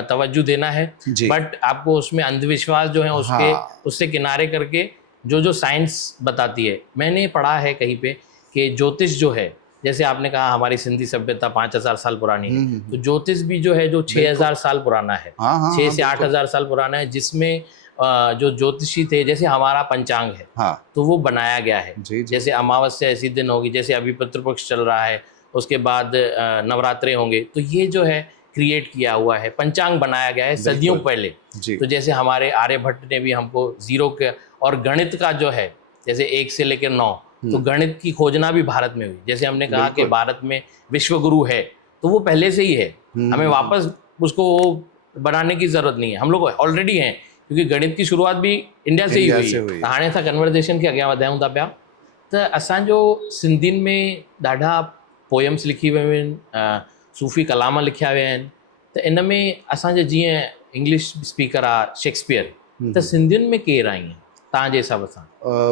तवज्जो देना है, जी। बट आपको उसमें अंधविश्वास जो है उसके हाँ। उससे किनारे करके जो जो साइंस बताती है। मैंने पढ़ा है कहीं पे कि ज्योतिष जो है, जैसे आपने कहा हमारी सिंधी सभ्यता 5000 साल पुरानी है, तो ज्योतिष भी जो है जो बिल्कुल। 6000 साल पुराना है, हाँ हाँ 6 हाँ, से आठ बिल्कुल। हज़ार साल पुराना है, जिसमें जो ज्योतिषी थे, जैसे हमारा पंचांग है हाँ। तो वो बनाया गया है। जी जी। जैसे अमावस्या ऐसी दिन होगी, जैसे अभी पितृपक्ष चल रहा है, उसके बाद नवरात्रे होंगे, तो ये जो है क्रिएट किया हुआ है, पंचांग बनाया गया है सदियों बिल्कुल। पहले। जी। तो जैसे हमारे आर्यभट्ट ने भी हमको जीरो के, और गणित का जो है जैसे 1 से लेकर 9, तो गणित की खोजना भी भारत में हुई। जैसे हमने कहा कि बिल्कुल। भारत में विश्वगुरु है, तो वो पहले से ही है, हमें वापस उसको बनाने की ज़रूरत नहीं है, हम लोग ऑलरेडी हैं, क्योंकि गणित की शुरुआत भी इंडिया से ही इंडिया हुई से है। हुई। त हाणे असां कन्वर्सेशन खे अॻियां वधायूं था पिया, त असांजो सिंधियुनि में ॾाढा पोयम्स लिखी वियूं आहिनि, सूफ़ी कलाम लिखिया विया आहिनि। त इन में असांजे जीअं इंग्लिश स्पीकर आहे शेक्सपियर, त सिंधियुनि में केरु आहे ईअं तव्हांजे हिसाब सां?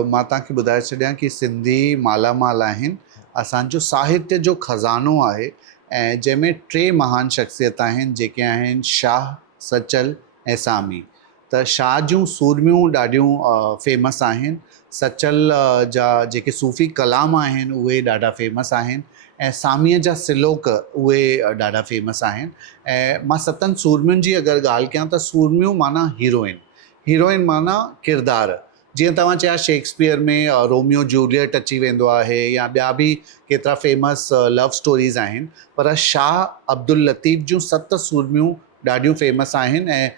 मां तव्हांखे ॿुधाए छॾियां कि सिंधी मालामाल आहिनि। असांजो साहित्य जो खज़ानो आहे, ऐं जंहिंमें 3 महान शख़्सियत आहिनि जेके आहिनि शाह, सचल ऐं सामी। त शाह जूं सूरमियूं ॾाढियूं फेमस आहिनि। सचल जा जेके सूफ़ी कलाम आहिनि उहे ॾाढा फेमस आहिनि, ऐं सामीअ जा सिलोक उहे ॾाढा फेमस आहिनि। ऐं मां 7 सूरमियुनि जी अगरि ॻाल्हि कयां त सूरमियूं माना हीरोइन, हीरोइन माना किरदारु। जीअं तव्हां चया शेक्सपियर में रोमियो जूलियट अची वेंदो आहे, या ॿिया बि केतिरा फेमस लव स्टोरीज़ आहिनि, पर शाह अब्दुल लतीफ़ जूं 7 सूरमियूं ॾाढियूं फेमस आहिनि। ऐं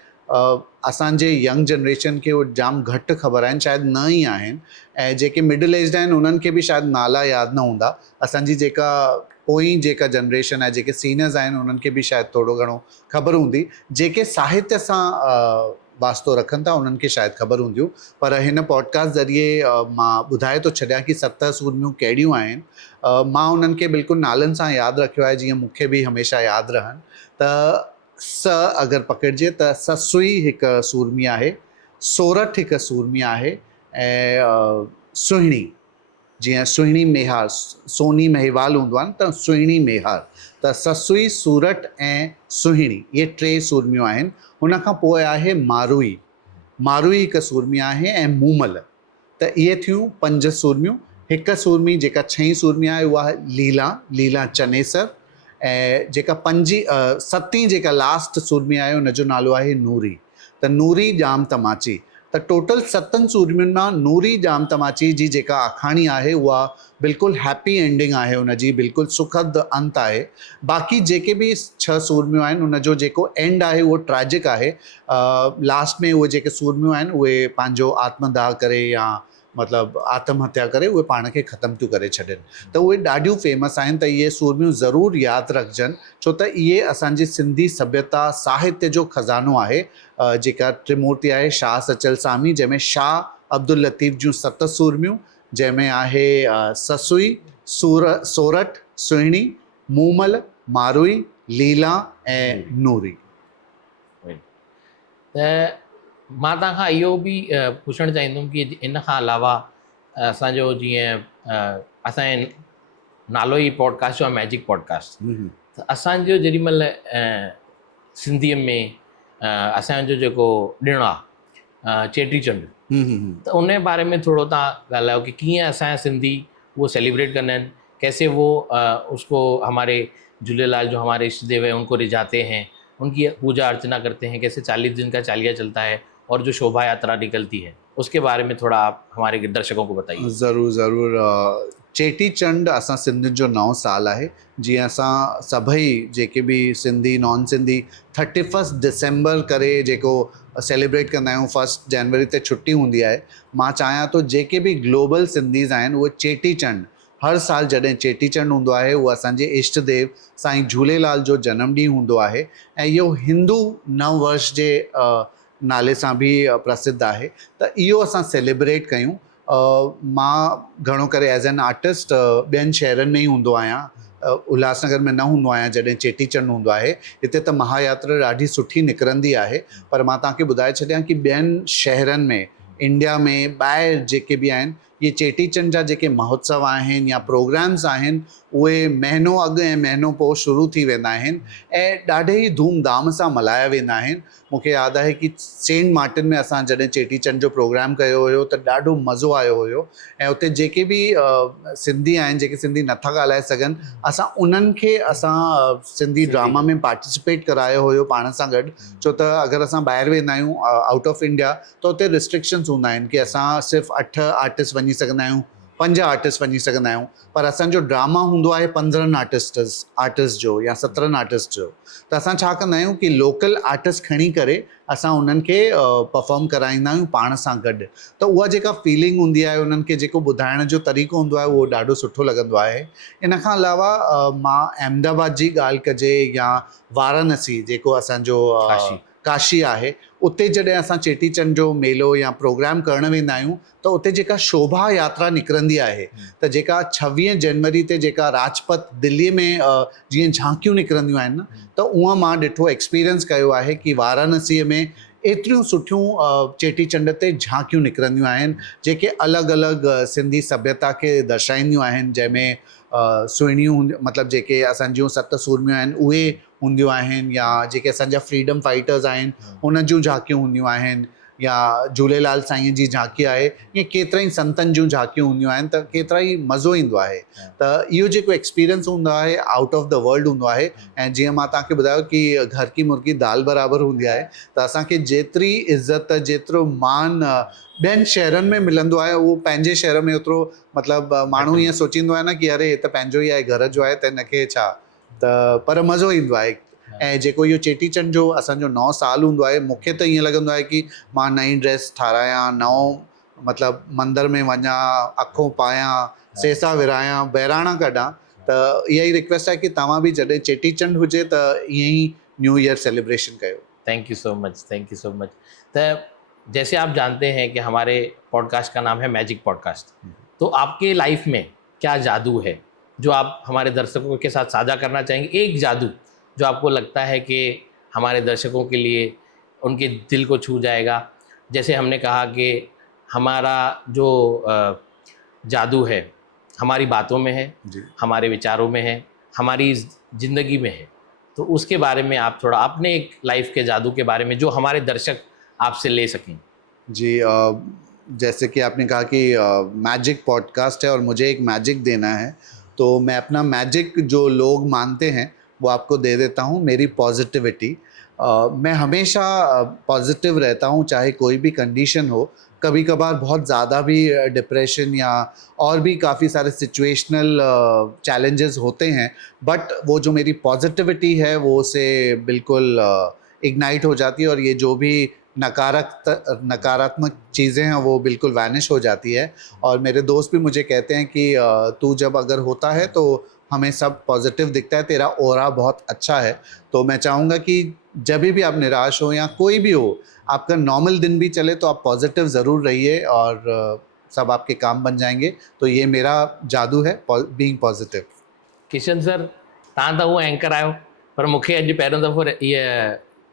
असांजे यंग जनरेशन खे उहे जाम घटि ख़बर आहिनि, शायदि न ई आहिनि। ऐं जेके मिडिल एज्ड आहिनि उन्हनि खे बि शायदि नाला यादि न हूंदा। असांजी जेका पोइ जेका जनरेशन आहे, जेके सीनियर्स आहिनि, उन्हनि खे बि शायदि थोरो घणो ख़बर हूंदी। जेके साहित्य सां वास्तो रखनि था उन्हनि खे शायदि ख़बर हूंदियूं। पर हिन पॉडकास्ट ज़रिए मां ॿुधाए थो छॾियां कि 7 सूरमियूं कहिड़ियूं आहिनि। मां उन्हनि खे बिल्कुलु नालनि सां यादि रखियो आहे, जीअं मूंखे बि हमेशह यादि रहनि। त स अगरि पकड़िजे त ससुई हिकु सूरमी आहे, सोरठ हिकु सूरमी आहे, ऐं सुहिणी, जीअं सुहिणी मेहार, सोनी महिवाल हूंदो आहे न, त सुहिणी मेहार। त ससुई, सूरठ ऐं सुहिणी, इहे 3 सूरमियूं आहिनि। हुन खां पोइ आहे मारुई, मारुई हिकु सूरमी आहे, ऐं मूमल। त इहे थियूं 5 सूरमियूं। हिकु सूरमी जेका 6 सूरमी आहे उहा लीला, लीला चनेसर। ऐं जेका 7वीं जेका लास्ट सूरमी आहे उनजो नालो आहे नूरी। त नूरी ॼाम तमाची। त टोटल 7 सूरमियुनि मां नूरी जाम तमाची जी जेका आखाणी आहे उहा बिल्कुल हैप्पी एंडिंग आहे उनजी, बिल्कुल सुखद अंत आहे। बाक़ी जेके भी 6 सूरमियूं आहिनि उनजो जेको एंड आहे उहो ट्रैजिक आहे। लास्ट में उहे जेके सूरमियूं आहिनि उहे पंहिंजो आत्मदाह करे या मतलब आत्महत्या करे उहे पाण खे ख़तम थियूं करे छॾनि। त उहे ॾाढियूं फेमस आहिनि, त इहे सूरमियूं ज़रूरु यादि रखजनि, छो त इहे असांजी सिंधी सभ्यता साहित्य जो खज़ानो आहे। जेका त्रिमूर्ति आहे शाह सचल सामी, जंहिंमें शाह अब्दुल लतीफ़ जूं 7 सूरमियूं, जंहिंमें आहे ससुई, सोरठ, सुहिणी, मूमल, मारुई, लीला ऐं नूरी। त मां तव्हांखां इहो बि पुछणु चाहींदुमि कि इन खां अलावा असांजो जीअं असांजे नालो ई पॉडकास्ट जो आहे मैजिक पॉडकास्ट, त असांजो जेॾीमहिल सिंधीअ में असांजो जेको ॾिणु आहे चेटीचंड, त उन जे बारे में थोरो तव्हां ॻाल्हायो कि कीअं असांजा सिंधी वो सेलिब्रेट कंदा आहिनि, कैसे वो उसको हमारे झूलेलाल जो हमारे इष्ट देव है उनको रिझाते हैं, उनकी पूजा अर्चना करते हैं, कैसे 40 दिन का चालिया चलता है और जो शोभा यात्रा निकलती है, उसके बारे में थोड़ा आप हमारे दर्शकों को बताइए। ज़रूरु ज़रूरु। चेटीचंड असां सिंधियुनि जो नओं साल आहे। जीअं असां सभई जेके बि सिंधी नॉन सिंधी 31 डिसेंबर करे जेको सेलिब्रेट कंदा आहियूं, 1 जनवरी ते छुट्टी हूंदी आहे। मां चाहियां थो जेके बि ग्लोबल सिंधीज़ आहिनि उहे चेटीचंड हर साल जॾहिं चेटीचंड हूंदो आहे उहो असांजे इष्ट देव साईं झूलेलाल जो जनम ॾींहुं हूंदो आहे ऐं इहो हिंदू नव वर्ष जे नाले सां बि प्रसिद्ध आहे, त इहो असां सेलिब्रेट कयूं। मां घणो करे एज़ एन आर्टिस्ट ॿियनि शहरनि में ई हूंदो आहियां, उल्हासनगर में न हूंदो आहियां जॾहिं चेटीचंड हूंदो आहे। हिते त महायात्रा ॾाढी सुठी निकिरंदी आहे, पर मां तव्हांखे ॿुधाए छॾियां कि ॿियनि शहरनि में, इंडिया में, ॿाहिरि जेके बि आहिनि, ये चेटीचंड जा जेके महोत्सव आहिनि या प्रोग्राम्स आहिनि उहे महीनो अॻु ऐं महीनो पोइ शुरू थी वेंदा आहिनि ऐं ॾाढे ई धूमधाम सां मल्हाया वेंदा आहिनि। मूंखे यादि आहे कि सेंट मार्टिन में असां जॾहिं चेटीचंड जो प्रोग्राम कयो हुयो त ॾाढो मज़ो आयो हुयो ऐं उते जेके बि सिंधी आहिनि, जेके सिंधी नथा ॻाल्हाए सघनि, असां उन्हनि खे असां सिंधी ड्रामा में पार्टिसिपेट करायो हुयो पाण सां गॾु। छो त अगरि असां ॿाहिरि वेंदा आहियूं आउट ऑफ इंडिया त उते रिस्ट्रिक्शन्स हूंदा आहिनि कि असां सिर्फ़ु 8 आर्टिस्ट वञी सघंदा आहियूं, 5 आर्टिस्ट वञी सघंदा आहियूं, पर असांजो ड्रामा हूंदो आहे 15 आर्टिस्ट जो या 17 आर्टिस्ट जो। त असां छा कंदा आहियूं कि लोकल आर्टिस्ट खणी करे असां उन्हनि खे परफॉर्म कराईंदा आहियूं पाण सां गॾु। त उहा जेका फीलिंग हूंदी आहे, उन्हनि खे जेको ॿुधाइण जो तरीक़ो हूंदो आहे उहो ॾाढो सुठो लॻंदो आहे। इन खां अलावा मां अहमदाबाद जी ॻाल्हि कजे या वाराणसी जेको असांजो काशी आहे, उते जॾहिं असां चेटीचंड जो मेलो या प्रोग्राम करणु वेंदा आहियूं त उते जेका शोभा यात्रा निकिरंदी आहे, त जेका 26 जनवरी ते जेका राजपथ दिल्लीअ में जीअं झांकियूं निकिरंदियूं आहिनि न, त उहा मां ॾिठो, एक्सपीरियंस कयो आहे कि वाराणसीअ में एतिरियूं सुठियूं चेटीचंड ते झांकियूं निकिरंदियूं आहिनि जेके अलॻि अलॻि सिंधी सभ्यता खे दर्शाईंदियूं आहिनि, जंहिंमें सुहिणियूं मतिलबु जेके असांजियूं 7 सूरमियूं आहिनि उहे हूंदियूं आहिनि, या जेके असांजा फ्रीडम फाइटर्स आहिनि उन्हनि जूं झांकियूं हूंदियूं आहिनि, या झूलेलाल साईं जी झांकी आहे, ईअं केतिरा ई संतनि जूं झांकियूं हूंदियूं आहिनि, त केतिरा ई मज़ो ईंदो आहे। त इहो जेको एक्सपीरियंस हूंदो आहे आउट ऑफ द वर्ल्ड हूंदो आहे। ऐं जीअं मां तव्हांखे ॿुधायो कि घर की मुर्गी दाल बराबरि हूंदी आहे, त असांखे जेतिरी इज़त, जेतिरो मान ॿियनि शहरनि में मिलंदो आहे उहो पंहिंजे शहर में ओतिरो, मतिलबु माण्हू ईअं सोचींदो आहे न कि अरे हे त पंहिंजो ई आहे, घर जो आहे, त हिनखे छा, त पर मज़ो ईंदो आहे। ऐं जेको इहो चेटीचंड जो असांजो नओं साल हूंदो आहे, मूंखे त ईअं लॻंदो आहे कि मां नई ड्रेस ठारायां, नओं मतिलबु मंदर में वञा, अखो पायां, सेसा विरायां, बहिराणा कढां। त इहा ई रिक्वेस्ट आहे कि तव्हां बि जॾहिं चेटीचंड हुजे त ईअं ई न्यू ईयर सेलिब्रेशन कयो। Thank you so much, thank you so much. तो जैसे आप जानते हैं कि हमारे पॉडकास्ट का नाम है मैजिक पॉडकास्ट, तो आपके लाइफ में क्या जादू है जो आप हमारे दर्शकों के साथ साझा करना चाहेंगे? एक जादू जो आपको लगता है कि हमारे दर्शकों के लिए उनके दिल को छू जाएगा। जैसे हमने कहा कि हमारा जो जादू है हमारी बातों में है, हमारे विचारों में है, हमारी ज़िंदगी में है, तो उसके बारे में आप थोड़ा अपने एक लाइफ के जादू के बारे में जो हमारे दर्शक आपसे ले सकें। जी, जैसे कि आपने कहा कि मैजिक पॉडकास्ट है और मुझे एक मैजिक देना है, तो मैं अपना मैजिक जो लोग मानते हैं वो आपको दे देता हूँ, मेरी पॉजिटिविटी। मैं हमेशा पॉजिटिव रहता हूँ, चाहे कोई भी कंडीशन हो। कभी कभार बहुत ज़्यादा भी डिप्रेशन या और भी काफ़ी सारे सिचुएशनल चैलेंजेस होते हैं, बट वो जो मेरी पॉजिटिविटी है वो उसे बिल्कुल इग्नाइट हो जाती है, और ये जो भी नकारात्मक चीज़ें हैं वो बिल्कुल वैनिश हो जाती है। और मेरे दोस्त भी मुझे कहते हैं कि तू जब अगर होता है तो हमें सब पॉजिटिव दिखता है, तेरा ऑरा बहुत अच्छा है। तो मैं चाहूँगा कि जब भी आप निराश हो या कोई भी हो, आपका नॉर्मल दिन भी चले तो आप पॉजिटिव ज़रूर रहिए, और सब आपके काम बन जाएंगे। तो ये मेरा जादू है, बीइंग पॉजिटिव। किशन सर, तव्हां त उहो एंकर आहियो, पर मूंखे अॼु पहिरियों दफ़ो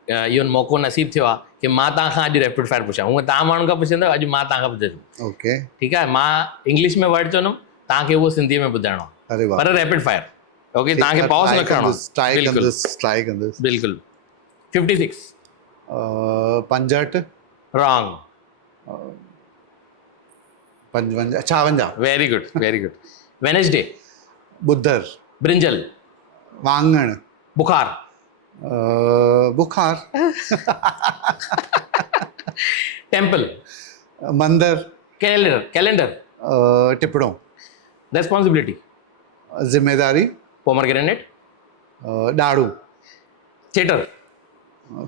इहो मौक़ो नसीबु थियो आहे कि मां तव्हां खां अॼु रैपिड फायर पुछां। हूअं तव्हां माण्हुनि खां पुछंदव, अॼु मां तव्हां खां पुछंदुमि। ओके। ठीकु आहे, मां इंग्लिश में वर्ड चवंदुमि, तव्हांखे उहो सिंधीअ में ॿुधाइणो आहे, अरे वाह। पर रैपिड फायर। ओके, तव्हांखे पॉज न करिणो आहे। ट्राई कंदुसि। बिल्कुलु। 56 65 wrong. 55 56 very good, very good. Wednesday, बुधर, ब्रिंजल, वांगण, बुखार, बुखार, टेम्पल, मंदिर, कैलेंडर, टिपड़ों, रेस्पॉन्सिबिलिटी, जिम्मेदारी, पोमरग्रेनेट, ॾाड़ू, थिएटर,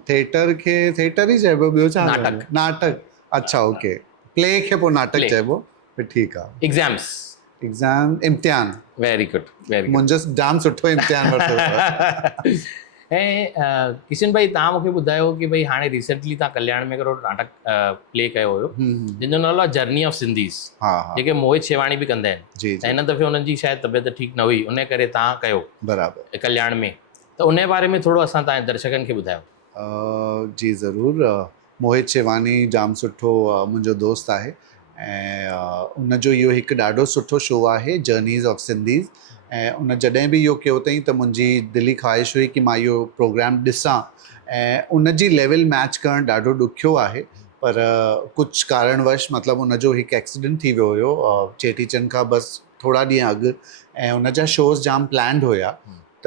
थिएटर खे थिएटर ई चइबो, ॿियो छा? नाटक। नाटक, अच्छा ओके। प्ले खे पोइ नाटक Play. चइबो, फिर ठीकु आहे। एग्जाम्स। एग्ज़ाम, इम्तिहान। Very good, very good. मुंहिंजो जाम सुठो इम्तिहान वरितो अथव। ऐं किशन भाई, तव्हां मूंखे ॿुधायो कि भई हाणे रिसेंटली तव्हां कल्याण में हिकिड़ो नाटक प्ले कयो हुयो, जंहिंजो नालो आहे जर्नी ऑफ सिंधीज़, हा हा जेके मोहित शेवाणी बि कंदा आहिनि। जी त हिन दफ़े हुननि जी शायदि तबियत ठीकु न हुई, उन करे तव्हां कयो बराबरि। कल्याण में। त उन बारे में थोरो असां तव्हांजे दर्शकनि खे ॿुधायो। जी ज़रूरु। मोहित शेवानी जाम सुठो मुंहिंजो दोस्त आहे, ऐं उनजो इहो हिकु ॾाढो सुठो शो आहे, जर्नीज़ ऑफ सिंधीज़। ऐं उन जॾहिं बि इहो कयो अथई त मुंहिंजी दिली ख़्वाहिश हुई कि मां इहो प्रोग्राम ॾिसां, ऐं उनजी लेवल मैच करणु ॾाढो ॾुखियो आहे। पर कुझु कारणवश, मतिलबु उनजो हिकु एक्सीडेंट थी वियो हुयो चेटीचंड खां बसि थोरा ॾींहं अॻु, ऐं उनजा शोज़ जाम प्लैंड हुया। त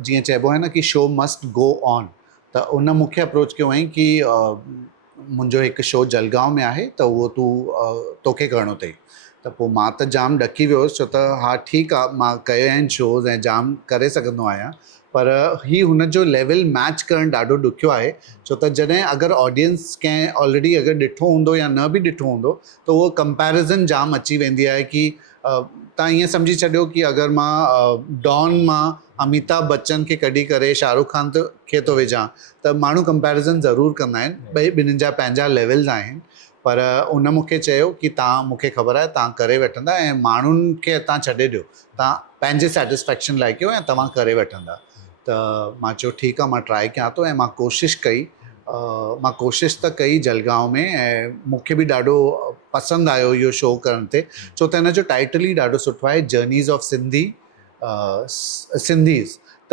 जीअं चइबो आहे न कि शो मस्ट गो ऑन, त उन मूंखे अप्रोच कयो हुअईं कि मुंहिंजो हिकु शो जलगांव में आहे, त उहो तोखे करिणो अथई। त पोइ मां त जाम ॾकी वियो हुउसि, छो त हा ठीकु आहे, मां कया आहिनि शोज़ ऐं जाम करे सघंदो आहियां, पर हीउ हुनजो लेवल मैच करणु ॾाढो ॾुखियो आहे। छो त जॾहिं अगरि ऑडियंस कंहिं ऑलरेडी अगरि ॾिठो हूंदो या न बि ॾिठो हूंदो, त उहो कंपैरिज़न जाम अची वेंदी आहे कि तव्हां ईअं सम्झी छॾियो कि अगरि मां डॉन मां अमिताभ बच्चन खे कढी करे शाहरुख खान खे थो विझां, त माण्हू कंपैरिज़न ज़रूरु कंदा आहिनि। ॿिन्हिनि जा पंहिंजा लेवल्स आहिनि। पर उन मूंखे चयो कि तव्हां, मूंखे ख़बर आहे तव्हां करे वठंदा, ऐं माण्हुनि खे तव्हां छॾे ॾियो, तव्हां पंहिंजे सेटिस्फैक्शन लाइ कयो ऐं तव्हां करे वठंदा। त मां चयो ठीकु आहे, मां ट्राई कयां थो, ऐं मां कोशिशि कई। मां कोशिशि त कई जलगांव में, ऐं मूंखे बि ॾाढो पसंदि आयो इहो शो करण ते, छो त हिन जो टाइटल ई ॾाढो सुठो आहे, जर्नीज़ ऑफ सिंधीज़।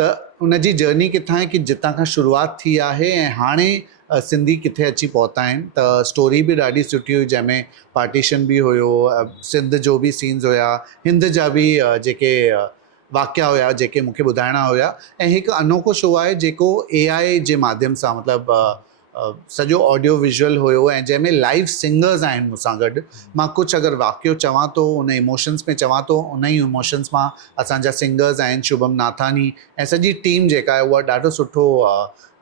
त उनजी जर्नी किथां आहे कि जितां खां शुरूआति थी आहे ऐं हाणे सिंधी किथे अची पहुता आहिनि। त स्टोरी बि ॾाढी सुठी हुई, जंहिंमें पार्टीशन बि हुयो, सिंध जो बि सीन्स हुया, हिंद जा बि जेके वाक़िया हुया जेके मूंखे ॿुधाइणा हुया। ऐं हिकु अनोखो शो आहे जेको AI जे माध्यम सां, मतिलबु सॼो ऑडियो विजुअल हुयो, ऐं जंहिंमें लाइव सिंगर्स आहिनि मूंसां गॾु। मां कुझु अगरि वाक़ियो चवां थो, उन इमोशन्स में चवां थो, उन ई इमोशन्स मां असांजा सिंगर्स आहिनि, शुभम नाथानी ऐं सॼी टीम जेका आहे उहा ॾाढो सुठो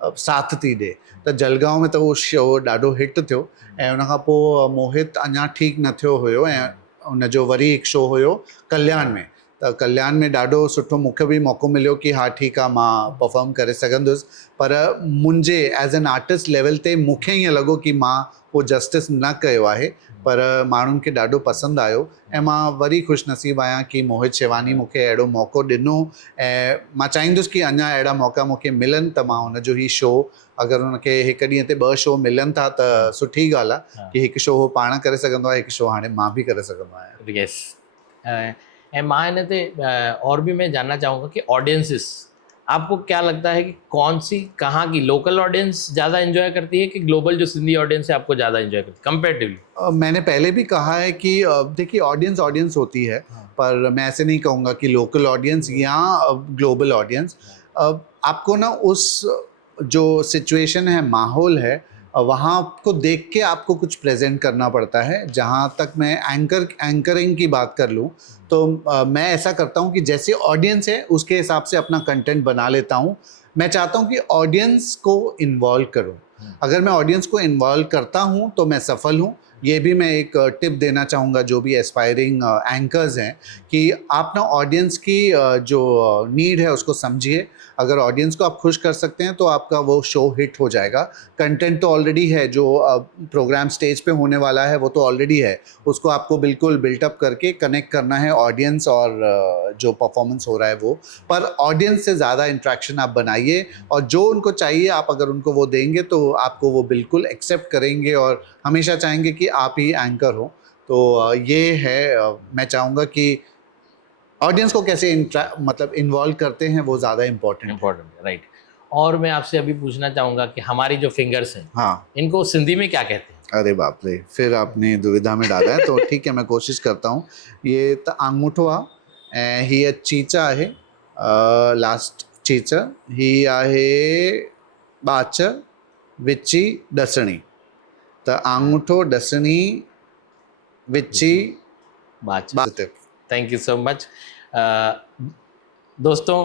साथ थी ॾिए। त जलगांव में त उहो शो ॾाढो हिट थियो, ऐं उनखां पोइ मोहित अञा ठीकु न थियो हुयो, ऐं उनजो वरी हिकु शो हुयो कल्याण में। त कल्याण में ॾाढो सुठो मूंखे बि मौक़ो मिलियो कि हा ठीकु आहे, मां परफॉर्म करे सघंदुसि। पर मुंहिंजे एज़ एन आर्टिस्ट लेवल ते मूंखे ईअं लॻो कि मां उहो जस्टिस न कयो आहे, पर माण्हुनि खे ॾाढो पसंदि आयो। ऐं मां वरी ख़ुशनसीबु आहियां कि मोहित शेवानी मूंखे अहिड़ो मौक़ो ॾिनो, ऐं मां चाहींदुसि कि अञा अहिड़ा मौक़ा मूंखे मिलनि, त मां हुनजो ई शो, अगरि हुनखे हिकु ॾींहं ते 2 शो मिलनि था त सुठी ॻाल्हि आहे कि हिकु शो उहो पाण करे सघंदो आहे, हिकु शो हाणे मां बि करे सघंदो आहियां। यस। ऐं मां हिन ते और भी मैं जानना चाहूँगा कि ऑडियंसेस, आपको क्या लगता है कि कौन सी, कहाँ की लोकल ऑडियंस ज़्यादा एंजॉय करती है कि ग्लोबल जो सिंधी ऑडियंस है आपको ज़्यादा एंजॉय करती है कंपेरेटिवली? मैंने पहले भी कहा है कि देखिए ऑडियंस होती है, पर मैं ऐसे नहीं कहूँगा कि लोकल ऑडियंस या ग्लोबल ऑडियंस। आपको ना उस जो सिचुएशन है, माहौल है, वहाँ को देख के आपको कुछ प्रेजेंट करना पड़ता है। जहाँ तक मैं एंकरिंग की बात कर लूँ तो मैं ऐसा करता हूँ कि जैसे ऑडियंस है उसके हिसाब से अपना कंटेंट बना लेता हूँ। मैं चाहता हूँ कि ऑडियंस को इन्वॉल्व करूँ। अगर मैं ऑडियंस को इन्वॉल्व करता हूँ तो मैं सफल हूँ। ये भी मैं एक टिप देना चाहूँगा जो भी एस्पायरिंग एंकर्स हैं कि आप ना ऑडियंस की जो नीड है उसको समझिए। अगर ऑडियंस को आप खुश कर सकते हैं तो आपका वो शो हिट हो जाएगा। कंटेंट तो ऑलरेडी है, जो प्रोग्राम स्टेज पे होने वाला है वो तो ऑलरेडी है, उसको आपको बिल्कुल बिल्टअप करके कनेक्ट करना है ऑडियंस और जो परफॉर्मेंस हो रहा है वो। पर ऑडियंस से ज़्यादा इंट्रैक्शन आप बनाइए और जो उनको चाहिए आप अगर उनको वो देंगे तो आपको वो बिल्कुल एक्सेप्ट करेंगे और हमेशा चाहेंगे कि आप ही एंकर हो। तो ये है, मैं चाहूँगा कि ऑडियंस को कैसे मतलब इन्वॉल्व करते हैं वो ज़्यादा इम्पोर्टेंट है। राइट। और मैं आपसे अभी पूछना चाहूँगा कि हमारी जो फिंगर्स हैं, हाँ, इनको सिंधी में क्या कहते हैं? अरे बाप रे, फिर आपने दुविधा में डाला है तो ठीक है, मैं कोशिश करता हूँ। ये त आंगूठो आहे ऐं हीअ चीचा आहे, लास्ट चीचा ही आहे ॿाच विची ॾसणी। त आंगूठो ॾसणी विची बात। ॿाच। Thank you so much. दोस्तों,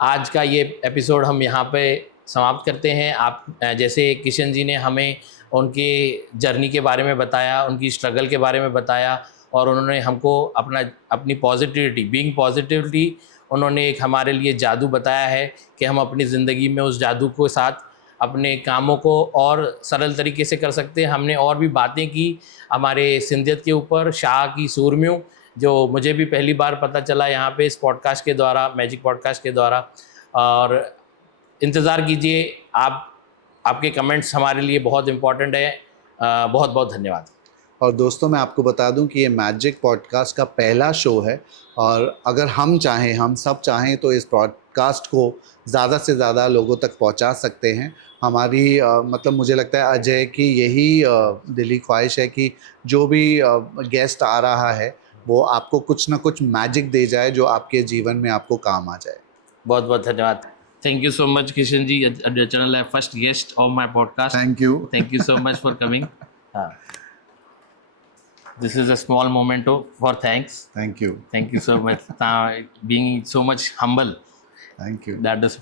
आज का ये एपिसोड हम यहाँ पे समाप्त करते हैं। आप जैसे किशन जी ने हमें उनके जर्नी के बारे में बताया, उनकी स्ट्रगल के बारे में बताया और उन्होंने हमको अपनी पॉजिटिविटी, बीइंग पॉजिटिविटी, उन्होंने एक हमारे लिए जादू बताया है कि हम अपनी ज़िंदगी में उस जादू के साथ अपने कामों को और सरल तरीके से कर सकते हैं। हमने और भी बातें की हमारे सिंधियत के ऊपर, शाह की सूरमियों, जो मुझे भी पहली बार पता चला यहाँ पे इस पॉडकास्ट के द्वारा, मैजिक पॉडकास्ट के द्वारा। और इंतज़ार कीजिए, आपके कमेंट्स हमारे लिए बहुत इम्पोर्टेंट है। बहुत बहुत धन्यवाद। और दोस्तों, मैं आपको बता दूं कि ये मैजिक पॉडकास्ट का पहला शो है और अगर हम चाहें, हम सब चाहें तो इस पॉडकास्ट को ज़्यादा से ज़्यादा लोगों तक पहुंचा सकते हैं। हमारी मतलब मुझे लगता है अजय की यही दिली ख्वाहिश है कि जो भी गेस्ट आ रहा है वो आपको कुछ ना कुछ मैजिक दे जाए जो आपके जीवन में आपको काम आ जाए। बहुत बहुत धन्यवाद। Thank you so much Kishan ji, channel first guest of my podcast. Thank you so much for coming. This is a small memento for thanks. Thank you. Thank you so much. Being so much humble. Thank you. That is